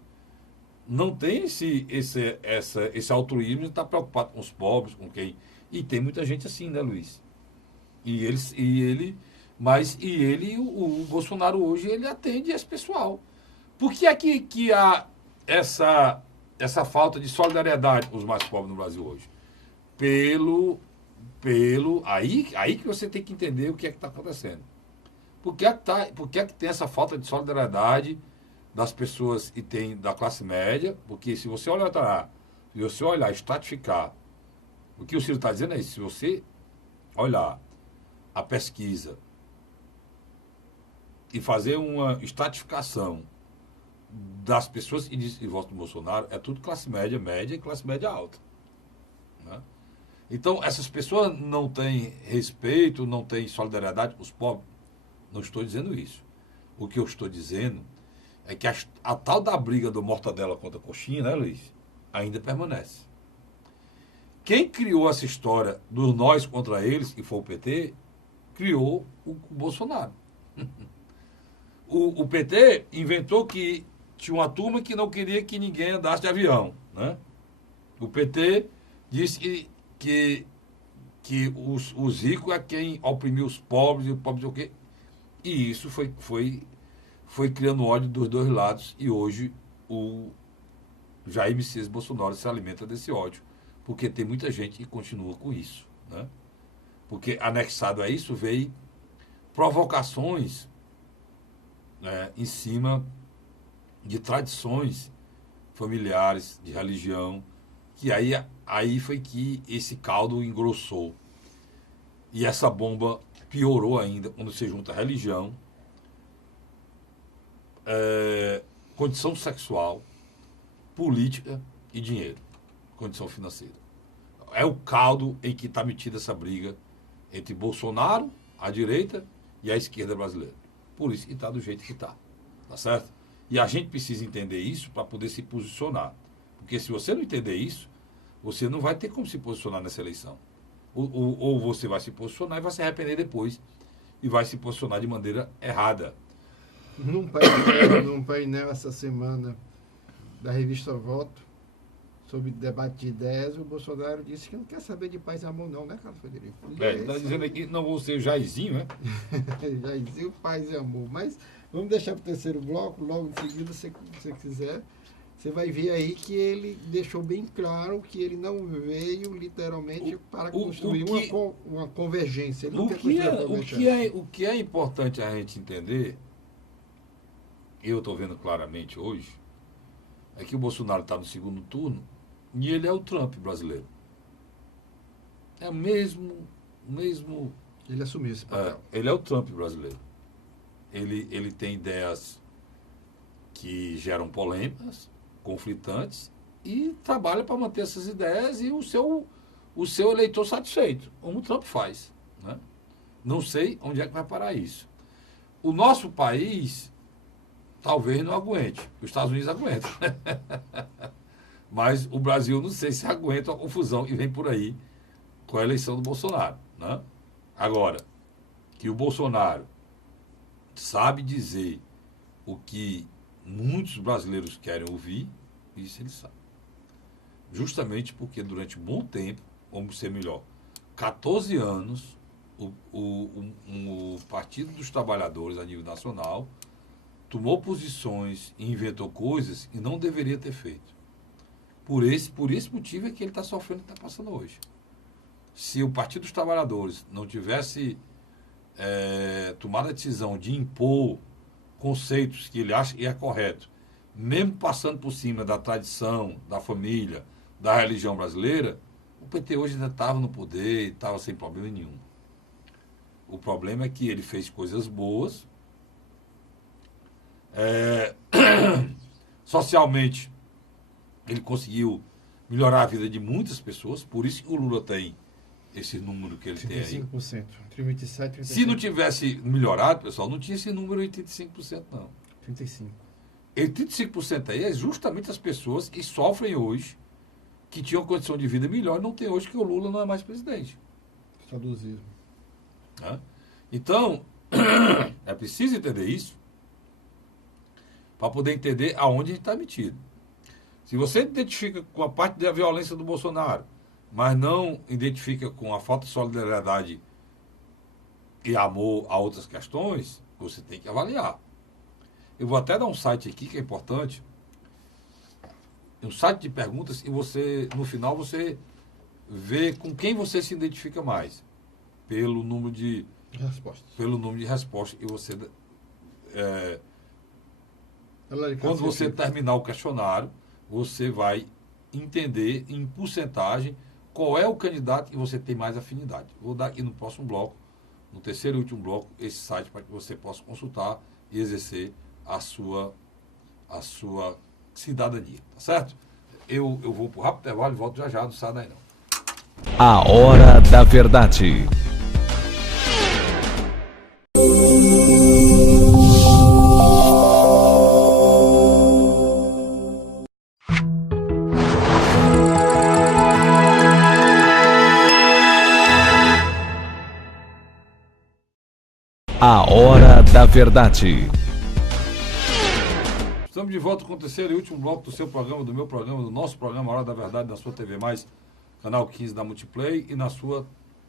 Não tem esse altruísmo de estar preocupado com os pobres, com quem... E tem muita gente assim, né, Luiz? O Bolsonaro hoje, ele atende esse pessoal. Por que é que há essa falta de solidariedade com os mais pobres no Brasil hoje? Aí que você tem que entender o que é que está acontecendo. Por que é que tem essa falta de solidariedade das pessoas que tem da classe média? Porque se você olhar, estratificar, o que o Ciro está dizendo é isso, se você olhar a pesquisa e fazer uma estratificação das pessoas que votam no Bolsonaro, é tudo classe média, média e classe média alta. Né? Então, essas pessoas não têm respeito, não têm solidariedade com os pobres. Não estou dizendo isso. O que eu estou dizendo é que a tal da briga do Mortadela contra a Coxinha, né, Luiz? Ainda permanece. Quem criou essa história dos nós contra eles, que foi o PT, criou o Bolsonaro. O PT inventou que tinha uma turma que não queria que ninguém andasse de avião, né? O PT disse que os ricos é quem oprimiu os pobres, e os pobres o quê? E isso foi criando ódio dos dois lados, e hoje o Jair Messias Bolsonaro se alimenta desse ódio, porque tem muita gente que continua com isso, né? Porque anexado a isso veio provocações, né, em cima de tradições familiares, de religião, que aí foi que esse caldo engrossou. E essa bomba piorou ainda quando se junta religião, condição sexual, política e dinheiro, condição financeira. É o caldo em que está metida essa briga entre Bolsonaro, a direita, e a esquerda brasileira. Por isso que está do jeito que está. Tá certo? E a gente precisa entender isso para poder se posicionar. Porque se você não entender isso, você não vai ter como se posicionar nessa eleição. Ou você vai se posicionar e vai se arrepender depois. E vai se posicionar de maneira errada. Num painel essa semana da revista Voto, sobre debate de ideias, o Bolsonaro disse que não quer saber de paz e amor não, né, Carlos Frederico? Está dizendo aqui que não vou ser Jairzinho, né? Jairzinho, paz e amor. Mas vamos deixar para o terceiro bloco, logo em seguida, se você quiser. Você vai ver aí que ele deixou bem claro que ele não veio literalmente para construir uma convergência. Ele não quer construir uma convergência. O que é importante a gente entender, eu estou vendo claramente hoje, é que o Bolsonaro está no segundo turno e ele é o Trump brasileiro. É o mesmo... Ele assumiu esse papel. Ele é o Trump brasileiro. Ele tem ideias que geram polêmicas, conflitantes, e trabalha para manter essas ideias e o seu eleitor satisfeito, como o Trump faz. Né? Não sei onde é que vai parar isso. O nosso país talvez não aguente. Os Estados Unidos aguentam. Mas o Brasil não sei se aguenta a confusão que vem por aí com a eleição do Bolsonaro. Né? Agora, que o Bolsonaro sabe dizer o que muitos brasileiros querem ouvir, isso ele sabe. Justamente porque durante um bom tempo, vamos ser melhor, 14 anos, o Partido dos Trabalhadores a nível nacional tomou posições e inventou coisas que não deveria ter feito. Por esse motivo é que ele está sofrendo o que está passando hoje. Se o Partido dos Trabalhadores não tivesse tomado a decisão de impor conceitos que ele acha que é correto, mesmo passando por cima da tradição, da família, da religião brasileira, o PT hoje ainda estava no poder e estava sem problema nenhum. O problema é que ele fez coisas boas, socialmente ele conseguiu melhorar a vida de muitas pessoas, por isso que o Lula tem esse número que ele tem aí. 35%. Entre 27 e 35%. Se não tivesse melhorado, pessoal, não tinha esse número 85%, não. 35%. E 35% aí é justamente as pessoas que sofrem hoje, que tinham condição de vida melhor, não tem hoje, que o Lula não é mais presidente. Saudosismo. Né? Então, é preciso entender isso para poder entender aonde a gente está metido. Se você identifica com a parte da violência do Bolsonaro, mas não identifica com a falta de solidariedade e amor a outras questões, você tem que avaliar. Eu vou até dar um site aqui que é importante, um site de perguntas, e você, no final, você vê com quem você se identifica mais, pelo número de respostas que você quando você terminar o questionário, você vai entender em porcentagem qual é o candidato que você tem mais afinidade. Vou dar aqui no próximo bloco, no terceiro e último bloco, esse site para que você possa consultar e exercer a sua cidadania, tá certo? Eu vou para o rápido intervalo e volto já já, não sai daí não. A Hora da Verdade. A Hora da Verdade. Estamos de volta com o terceiro e último bloco do seu programa, do meu programa, do nosso programa, A Hora da Verdade, na sua TV+, canal 15 da Multiplay, e na sua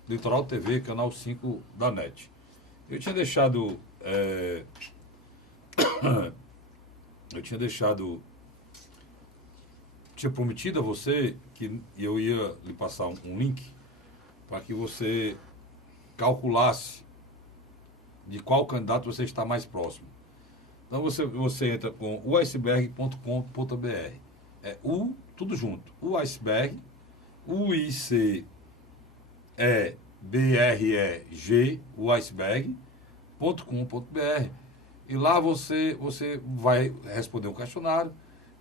Litoral TV, canal 5 da NET. Eu tinha deixado... tinha prometido a você que eu ia lhe passar um link para que você calculasse de qual candidato você está mais próximo. Então você entra com uiceberg.com.br. É tudo junto. Uiceberg, UICEBREG, uiceberg.com.br. E lá você vai responder um questionário.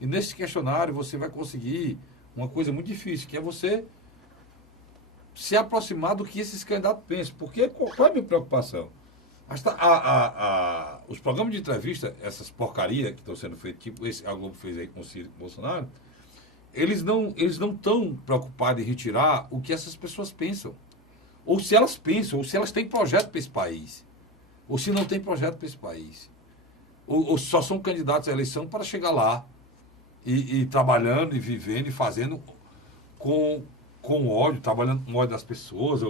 E nesse questionário você vai conseguir uma coisa muito difícil, que é você se aproximar do que esses candidatos pensam. Porque qual é a minha preocupação? Os programas de entrevista, essas porcarias que estão sendo feitas, tipo esse a Globo fez aí com o Ciro Bolsonaro, eles não estão preocupados em retirar o que essas pessoas pensam. Ou se elas pensam, ou se elas têm projeto para esse país. Ou se não tem projeto para esse país. Ou só são candidatos à eleição para chegar lá e trabalhando, e vivendo, e fazendo com ódio, trabalhando com ódio das pessoas,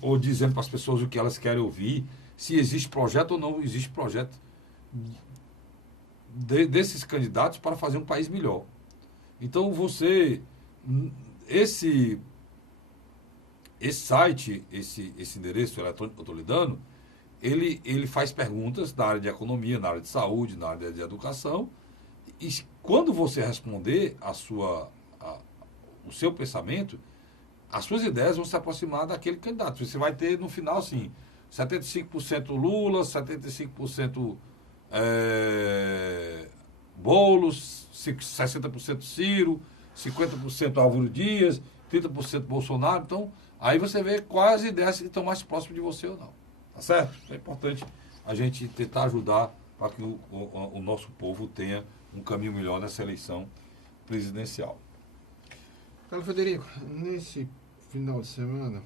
ou dizendo para as pessoas o que elas querem ouvir, se existe projeto ou não existe projeto desses candidatos para fazer um país melhor. Então esse site, esse endereço eletrônico que eu estou lhe dando, ele faz perguntas na área de economia, na área de saúde, na área de educação, e quando você responder o seu pensamento, as suas ideias vão se aproximar daquele candidato. Você vai ter no final assim, 75% Lula, 75% Boulos, 60% Ciro, 50% Álvaro Dias, 30% Bolsonaro. Então, aí você vê quais ideias que estão mais próximas de você ou não. Tá certo? É importante a gente tentar ajudar para que o nosso povo tenha um caminho melhor nessa eleição presidencial. Carlos Frederico, nesse final de semana,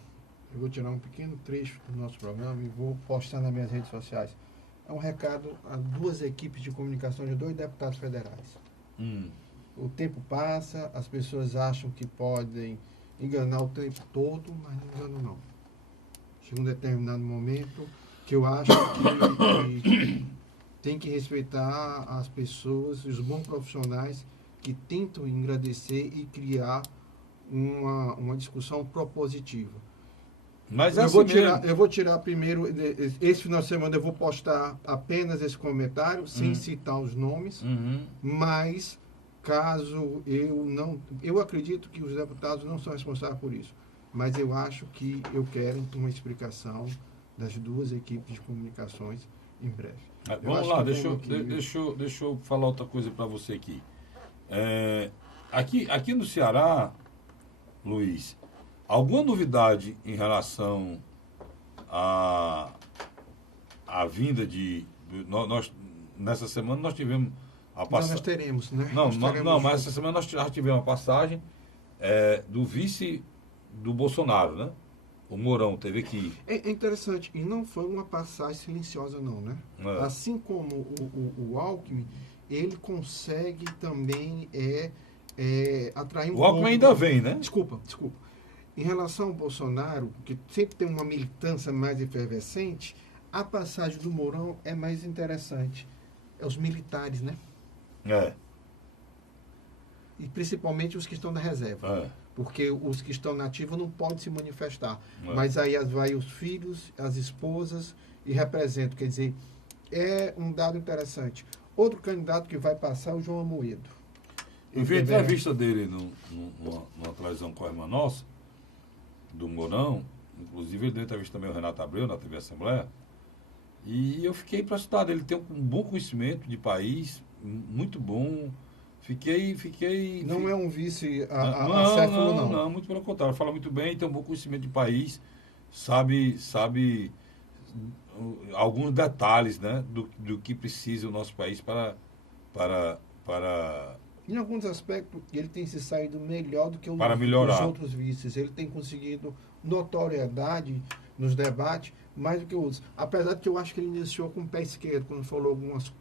eu vou tirar um pequeno trecho do nosso programa e vou postar nas minhas redes sociais. É um recado a 2 equipes de comunicação de 2 deputados federais. O tempo passa, as pessoas acham que podem enganar o tempo todo, mas não enganam não. Chega um determinado momento que eu acho que tem que respeitar as pessoas, os bons profissionais que tentam engrandecer e criar uma discussão propositiva. Mas Eu vou tirar primeiro, esse final de semana eu vou postar apenas esse comentário, sem citar os nomes, mas caso eu acredito que os deputados não são responsáveis por isso, mas eu acho que eu quero uma explicação das 2 equipes de comunicações em breve. Vamos lá, deixa eu falar outra coisa para você aqui. Aqui no Ceará, Luiz, alguma novidade em relação à vinda de... nessa semana nós tivemos a passagem... Nós teremos, né? Mas essa semana nós já tivemos a passagem do vice do Bolsonaro, né? O Mourão teve aqui. É interessante, e não foi uma passagem silenciosa não, né? Assim como o Alckmin, ele consegue também atrair um O Alckmin ainda vem, né? Desculpa. Em relação ao Bolsonaro, que sempre tem uma militância mais efervescente, a passagem do Mourão é mais interessante. É os militares, né? E principalmente os que estão na reserva. Porque os que estão na ativa não podem se manifestar. Mas aí vai os filhos, as esposas e representam. Quer dizer, é um dado interessante. Outro candidato que vai passar é o João Amoedo. Eu vi a entrevista dele numa televisão com a irmã nossa, do Mourão. Inclusive, ele deu entrevista também ao Renato Abreu, na TV Assembleia. E eu fiquei impressionado. Ele tem um bom conhecimento de país, muito bom. Não é um vice acéfalo, não. Não, muito pelo contrário. Fala muito bem, tem um bom conhecimento de país, sabe alguns detalhes, né, do que precisa o nosso país para... Em alguns aspectos, ele tem se saído melhor do que os outros vices. Ele tem conseguido notoriedade nos debates mais do que outros. Apesar de que eu acho que ele iniciou com o pé esquerdo, quando falou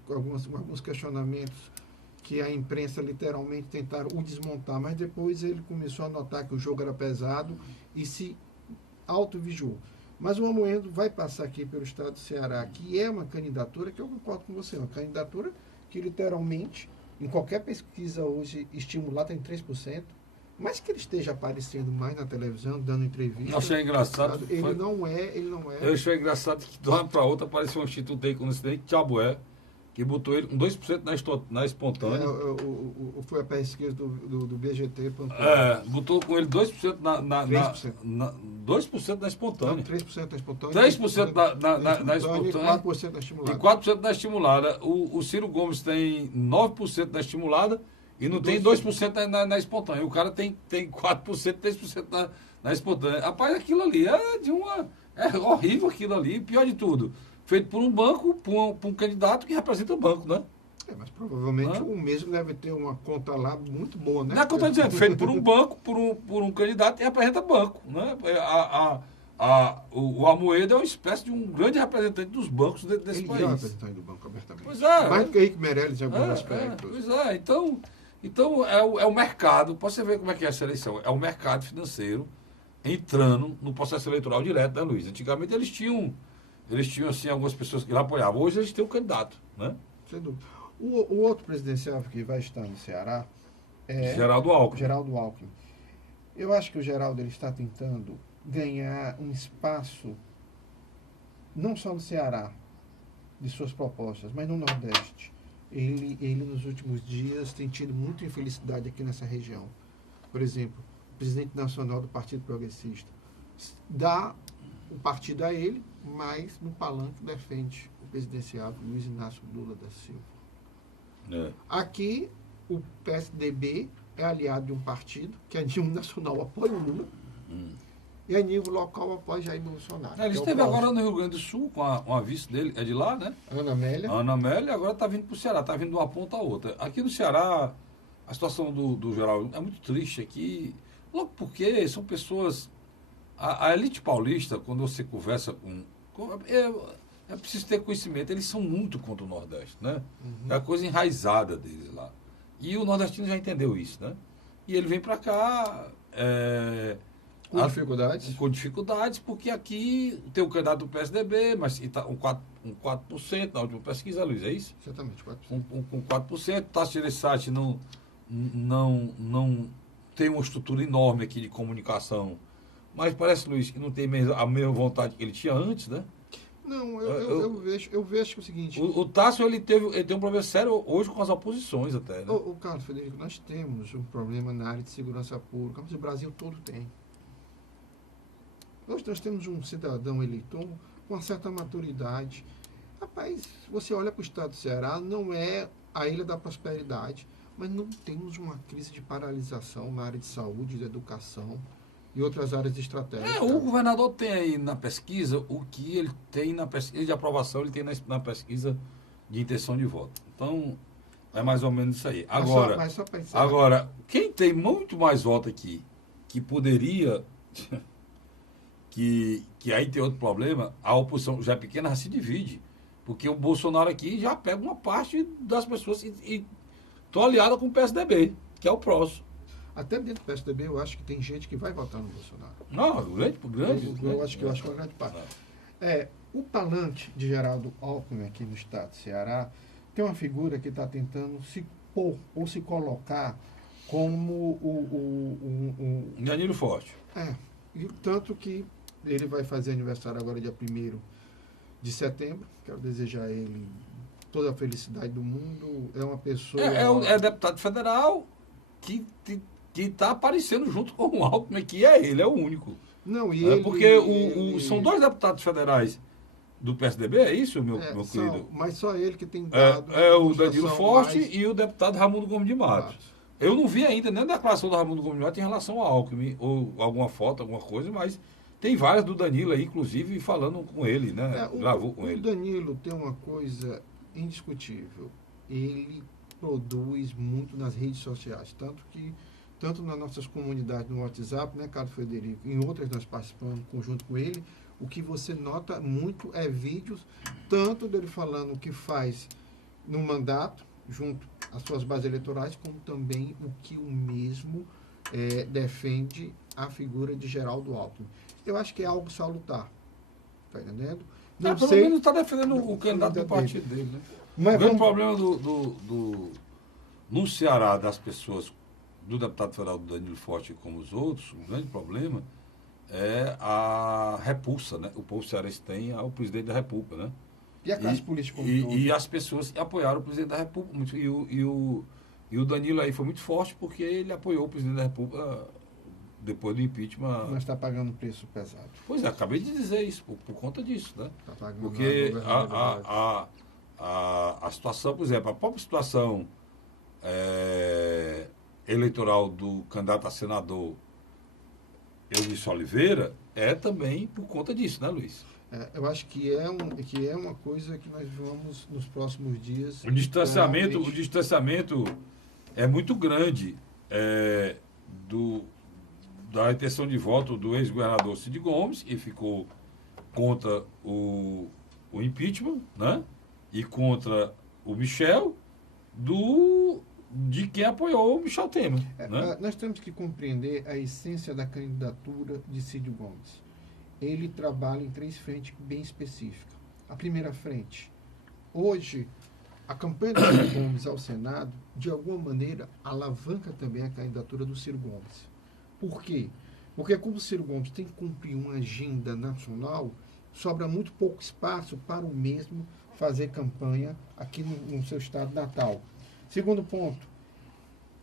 alguns questionamentos que a imprensa literalmente tentaram o desmontar, mas depois ele começou a notar que o jogo era pesado e se auto-vigiou. Mas o Amoedo vai passar aqui pelo estado do Ceará, que é uma candidatura que eu concordo com você, uma candidatura que literalmente, em qualquer pesquisa hoje, estimulada em 3%, mas que ele esteja aparecendo mais na televisão, dando entrevista. Eu achei engraçado. Ele não é. Eu achei engraçado que de uma para outra apareceu um instituto aí, como esse daí, Tchabué, que botou ele com 2% na espontânea. Foi a pesquisa do BGT. Botou com ele 2% 2% na espontânea. Não, 3% na espontânea. 3% na espontânea. E 4% na estimulada. E 4% na estimulada. O Ciro Gomes tem 9% na estimulada e não tem 2% na espontânea. O cara tem 4%, 3% na espontânea. Rapaz, aquilo ali é horrível aquilo ali. Pior de tudo. Feito por um banco, por um candidato que representa o banco, né? Mas provavelmente o mesmo deve ter uma conta lá muito boa, né? Não é o que eu estou dizendo, feito por um banco, por um candidato que representa banco, né? O Amoedo é uma espécie de um grande representante dos bancos desse país. Ele é um representante do banco, abertamente. Pois é. Mais do que Henrique Meirelles em alguns aspectos. Pois é, então é o mercado, pode você ver como é que é essa eleição, é o mercado financeiro entrando no processo eleitoral direto, né, Luiz? Antigamente eles tinham assim, algumas pessoas que lá apoiavam. Hoje eles têm um candidato, né? Sem dúvida. O outro presidencial que vai estar no Ceará é Geraldo Alckmin. Eu acho que o Geraldo ele está tentando ganhar um espaço, não só no Ceará, de suas propostas, mas no Nordeste. Ele nos últimos dias tem tido muita infelicidade aqui nessa região. Por exemplo, o presidente nacional do Partido Progressista dá o partido a ele, mas no palanque defende o presidenciável Luiz Inácio Lula da Silva. Aqui, o PSDB é aliado de um partido que a nível nacional apoia o Lula e a nível local apoia Jair Bolsonaro. Ele esteve agora no Rio Grande do Sul com a vice dele, é de lá, né? Ana Amélia, agora está vindo para o Ceará, está vindo de uma ponta a outra. Aqui no Ceará, a situação do Geraldo é muito triste aqui, logo porque são pessoas A elite paulista, quando você conversa é preciso ter conhecimento, eles são muito contra o Nordeste, né? É a coisa enraizada deles lá. E o nordestino já entendeu isso, né? E ele vem para cá... Com dificuldades? Com dificuldades, porque aqui tem o candidato do PSDB, mas tá um 4% na última pesquisa, Luiz, é isso? Certamente, 4%. Com 4%, Tasso Gereissati não tem uma estrutura enorme aqui de comunicação, mas parece, Luiz, que não tem a mesma vontade que ele tinha antes, né? Não, eu vejo que é o seguinte... O Tasso, ele tem um problema sério hoje com as oposições até, né? O Carlos Frederico, nós temos um problema na área de segurança pública, mas o Brasil todo tem. Hoje nós temos um cidadão eleitor com uma certa maturidade. Rapaz, você olha para o estado do Ceará, não é a ilha da prosperidade, mas não temos uma crise de paralisação na área de saúde, de educação e outras áreas estratégicas. O governador tem aí na pesquisa o que ele tem na pesquisa de aprovação, ele tem na pesquisa de intenção de voto. Então, é mais ou menos isso aí. Agora, quem tem muito mais voto aqui, que poderia... que aí tem outro problema, a oposição já é pequena, já se divide. Porque o Bolsonaro aqui já pega uma parte das pessoas e estão aliadas com o PSDB, que é o próximo. Até dentro do PSDB eu acho que tem gente que vai votar no Bolsonaro. Não, grande. Eu acho que uma grande parte. O palanque de Geraldo Alckmin aqui no estado do Ceará tem uma figura que está tentando se pôr ou se colocar como Danilo Forte. E tanto que ele vai fazer aniversário agora dia 1º de setembro. Quero desejar a ele toda a felicidade do mundo. É uma pessoa... É deputado federal que está aparecendo junto com o Alckmin, que ele é o único. Não, porque são dois deputados federais do PSDB, é isso, meu querido? Mas só ele que tem dado... o Danilo Forte e o deputado Raimundo Gomes de Matos. Eu não vi ainda nem a declaração do Raimundo Gomes de Matos em relação ao Alckmin, ou alguma foto, alguma coisa, mas tem várias do Danilo aí, inclusive, falando com ele, né? Gravou com ele. O Danilo tem uma coisa indiscutível. Ele produz muito nas redes sociais, tanto nas nossas comunidades no WhatsApp, né, Carlos Frederico, em outras nós participamos junto com ele, o que você nota muito é vídeos, tanto dele falando o que faz no mandato, junto às suas bases eleitorais, como também o que o mesmo defende a figura de Geraldo Alckmin. Eu acho que é algo salutar, tá entendendo? Pelo menos está defendendo o candidato do partido dele, né? Mas o grande problema no Ceará das pessoas, do deputado federal do Danilo Forte como os outros, o grande problema é a repulsa, né? O povo cearense tem ao presidente da República, né? E a classe política e as pessoas apoiaram o presidente da República muito, e o Danilo aí foi muito forte porque ele apoiou o presidente da República depois do impeachment. Mas está pagando um preço pesado. Pois é, acabei de dizer isso, por conta disso, né? Tá pagando porque a situação, por exemplo, a própria situação eleitoral do candidato a senador Eunício Oliveira é também por conta disso, né, Luiz? Eu acho que é uma coisa que nós vamos nos próximos dias. O distanciamento é muito grande da intenção de voto do ex-governador Cid Gomes, que ficou contra o impeachment, né? E contra o Michel, de quem apoiou o Michel Temer. Né? Nós temos que compreender a essência da candidatura de Cid Gomes. Ele trabalha em 3 frentes bem específicas. A primeira frente, hoje, a campanha do Ciro Gomes ao Senado, de alguma maneira, alavanca também a candidatura do Ciro Gomes. Por quê? Porque como o Ciro Gomes tem que cumprir uma agenda nacional, sobra muito pouco espaço para o mesmo fazer campanha aqui no seu estado natal. Segundo ponto,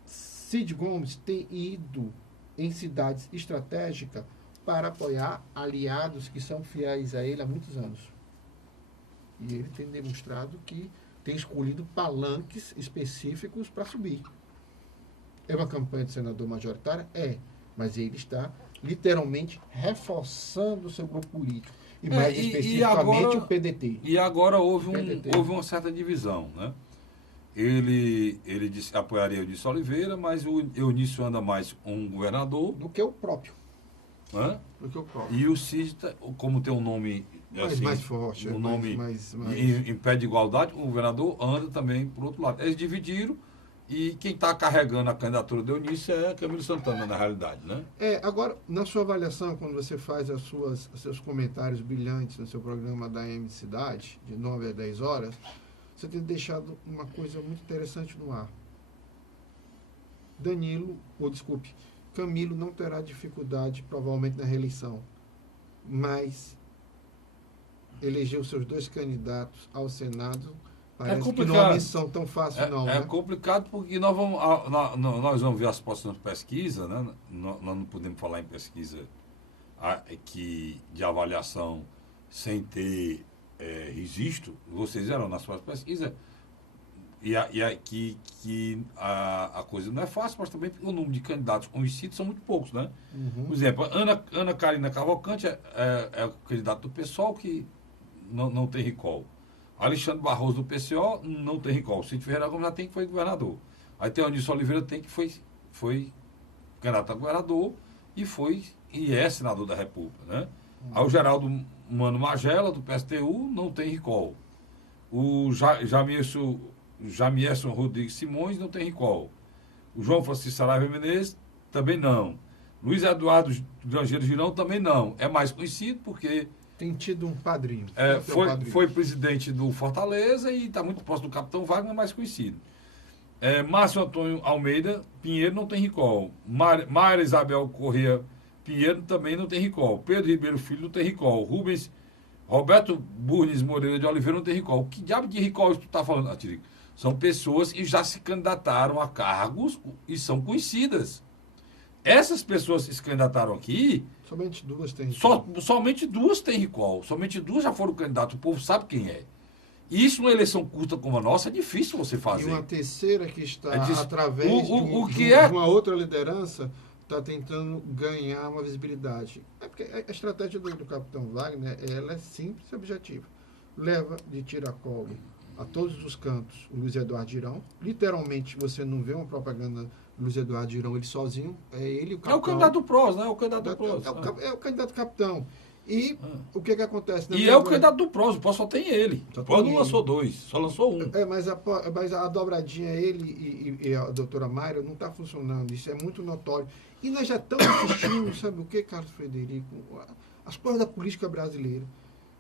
Cid Gomes tem ido em cidades estratégicas para apoiar aliados que são fiéis a ele há muitos anos. E ele tem demonstrado que tem escolhido palanques específicos para subir. É uma campanha de senador majoritária? Mas ele está literalmente reforçando o seu grupo político. E mais especificamente o PDT. E agora houve uma certa divisão, né? Ele apoiaria o Eunício Oliveira, mas o Eunício anda mais com um governador do que o próprio. né? do que o Collor. E o Cid, como tem um nome... Mais forte. Um nome mais... em pé de igualdade, o governador anda também por outro lado. Eles dividiram e quem está carregando a candidatura de Eunice é Camilo Santana, na realidade, né? Agora, na sua avaliação, quando você faz os seus comentários brilhantes no seu programa da M Cidade, de 9 a 10 horas, você tem deixado uma coisa muito interessante no ar. Camilo não terá dificuldade, provavelmente, na reeleição, mas eleger os seus 2 candidatos ao Senado parece que não é uma missão tão fácil, não. É né? complicado porque nós vamos ver as próximas pesquisas, né? Nós não podemos falar em pesquisa de avaliação sem ter registro. Vocês eram nas suas pesquisas. Que a coisa não é fácil, mas também porque o número de candidatos conhecidos são muito poucos, né? Por exemplo, Ana Carina Cavalcante é o candidato do PSOL que não tem recall. Alexandre Barroso do PCO não tem recall. Cid Ferreira Gomes já tem que foi governador. Aí tem o Anísio Oliveira tem que foi candidato a governador e é senador da República, né? Aí o Geraldo Mano Magela do PSTU não tem recall. O Jamierson Rodrigues Simões não tem recall. O João Francisco Saraiva Menezes também não. Luiz Eduardo Grangeiro Girão também não. É mais conhecido porque tem tido um padrinho. Foi presidente do Fortaleza e está muito próximo do Capitão Wagner, mais conhecido. Márcio Antônio Almeida Pinheiro não tem recall. Maria Isabel Corrêa Pinheiro também não tem recall. Pedro Ribeiro Filho não tem recall. Roberto Burnes Moreira de Oliveira não tem recall. Que diabo de recall tu está falando, Atirico? São pessoas que já se candidataram a cargos e são conhecidas. Essas pessoas que se candidataram aqui... Somente 2 têm recall. Somente 2 têm recall. Somente 2 já foram candidatos. O povo sabe quem é. E isso numa eleição curta como a nossa é difícil você fazer. E uma terceira que está, através de uma outra liderança, está tentando ganhar uma visibilidade. Porque a estratégia do Capitão Wagner, ela é simples e objetiva. Leva de tiracolo a todos os cantos o Luiz Eduardo Girão. Literalmente, você não vê uma propaganda do Luiz Eduardo Girão, ele sozinho. É ele o capitão. É o candidato do PROS, né? É o candidato do PROS. É o candidato capitão. E o que acontece? E é o candidato do PROS. O PROS só tem ele. O PROS não lançou 2, só lançou 1. Mas a dobradinha, ele e a doutora Mayra, não está funcionando. Isso é muito notório. E nós já estamos assistindo, sabe o que, Carlos Frederico? As coisas da política brasileira.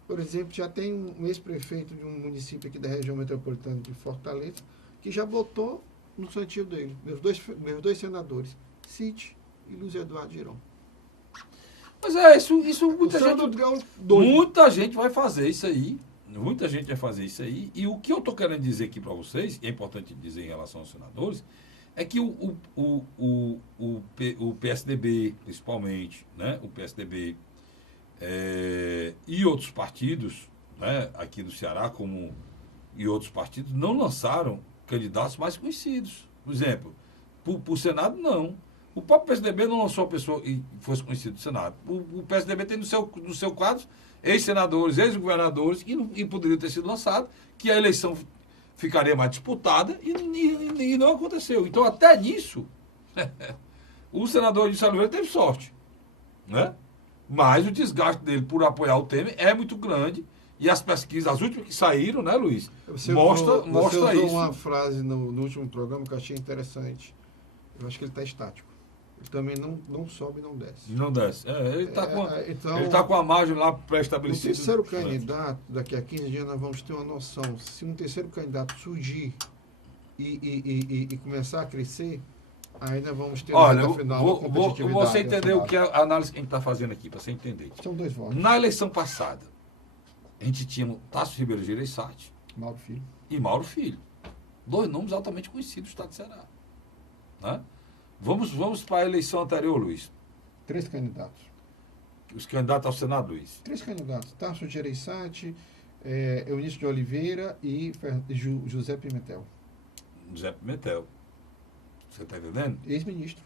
Por exemplo, já tem um ex-prefeito de um município aqui da região metropolitana de Fortaleza, que já botou no sentido dele, meus dois senadores, Cid e Luiz Eduardo Girão. Mas isso muita gente vai fazer isso aí. Muita gente vai fazer isso aí. E o que eu estou querendo dizer aqui para vocês, e é importante dizer em relação aos senadores, é que o PSDB, principalmente, né? O PSDB e outros partidos, né? Aqui do Ceará, e outros partidos, não lançaram candidatos mais conhecidos. Por exemplo, para o Senado, não. O próprio PSDB não lançou a pessoa e fosse conhecido do Senado. O PSDB tem no seu quadro ex-senadores, ex-governadores, e poderia ter sido lançado, que a eleição ficaria mais disputada, e não aconteceu. Então, até nisso, o senador de Oliveira teve sorte, né? Mas o desgaste dele por apoiar o Temer é muito grande, e as pesquisas, as últimas que saíram, né, Luiz? Mostra você usou isso. uma frase no último programa que eu achei interessante. Eu acho que ele está estático. Ele também não sobe e não desce. Não desce. Ele está com a margem lá pré-estabelecida. O terceiro candidato, daqui a 15 dias nós vamos ter uma noção. Se um terceiro candidato surgir e começar a crescer, aí nós vamos ter na reta final competitividade. Você entender o que é a análise que a gente está fazendo aqui, para você entender. São 2 votos. Na eleição passada, a gente tinha Tasso Ribeiro Gereissati e Mauro Filho. 2 nomes altamente conhecidos do estado de Ceará. Né? Vamos para a eleição anterior, Luiz. 3 candidatos. Os candidatos ao Senado, Luiz. 3 candidatos. Tasso Gereissati, Eunício de Oliveira e José Pimentel. José Pimentel. Você está entendendo? Ex-ministro.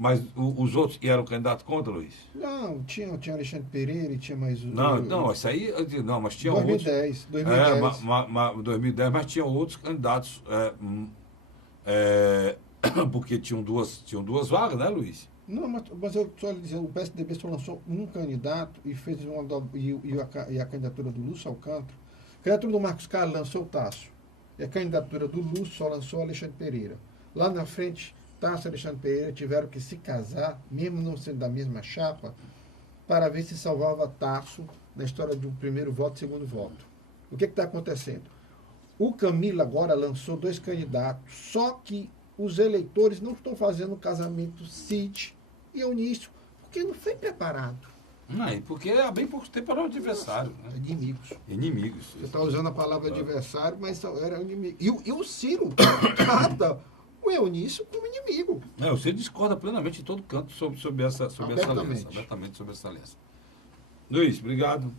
Mas os outros que eram candidatos contra, Luiz? Não, tinha Alexandre Pereira e tinha mais... Não, isso aí... Não, mas tinha 2010, outros... 2010, mas tinha outros candidatos... porque tinham duas vagas, né, Luiz? Não, mas eu estou lhe dizendo, o PSDB só lançou um candidato e fez e a candidatura do Lúcio Alcântara. A candidatura do Marcos Carlos lançou o Tasso. E a candidatura do Lúcio só lançou o Alexandre Pereira. Lá na frente, Tasso e Alexandre Pereira tiveram que se casar, mesmo não sendo da mesma chapa, para ver se salvava Tasso na história do primeiro voto e segundo voto. O que está acontecendo? O Camilo agora lançou 2 candidatos, só que os eleitores não estão fazendo o casamento Cid e Eunício, porque não foi preparado. Não, porque há bem pouco tempo era um adversário. Né? Inimigos. Inimigos. Você está usando a palavra adversário, mas era inimigo. E o Ciro trata o Eunício como inimigo. Não, você discorda plenamente em todo canto sobre essa aliança. Abertamente sobre essa aliança. Luiz, obrigado.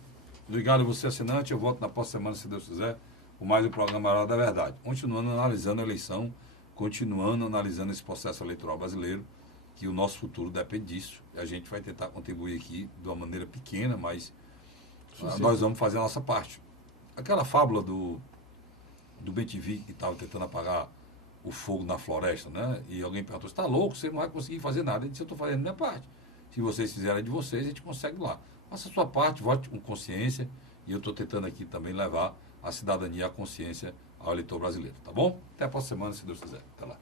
Obrigado a você, assinante. Eu volto na próxima semana, se Deus quiser, com mais um programa Hora da Verdade. Continuando analisando a eleição, continuando analisando esse processo eleitoral brasileiro, que o nosso futuro depende disso. E a gente vai tentar contribuir aqui de uma maneira pequena, mas nós vamos fazer a nossa parte. Aquela fábula do BTV que estava tentando apagar o fogo na floresta, né? E alguém perguntou, você está louco? Você não vai conseguir fazer nada. Ele disse, eu estou fazendo a minha parte. Se vocês fizerem de vocês, a gente consegue lá. Faça a sua parte, vote com consciência. E eu estou tentando aqui também levar a cidadania, a consciência ao eleitor brasileiro. Tá bom? Até a próxima semana, se Deus quiser. Até lá.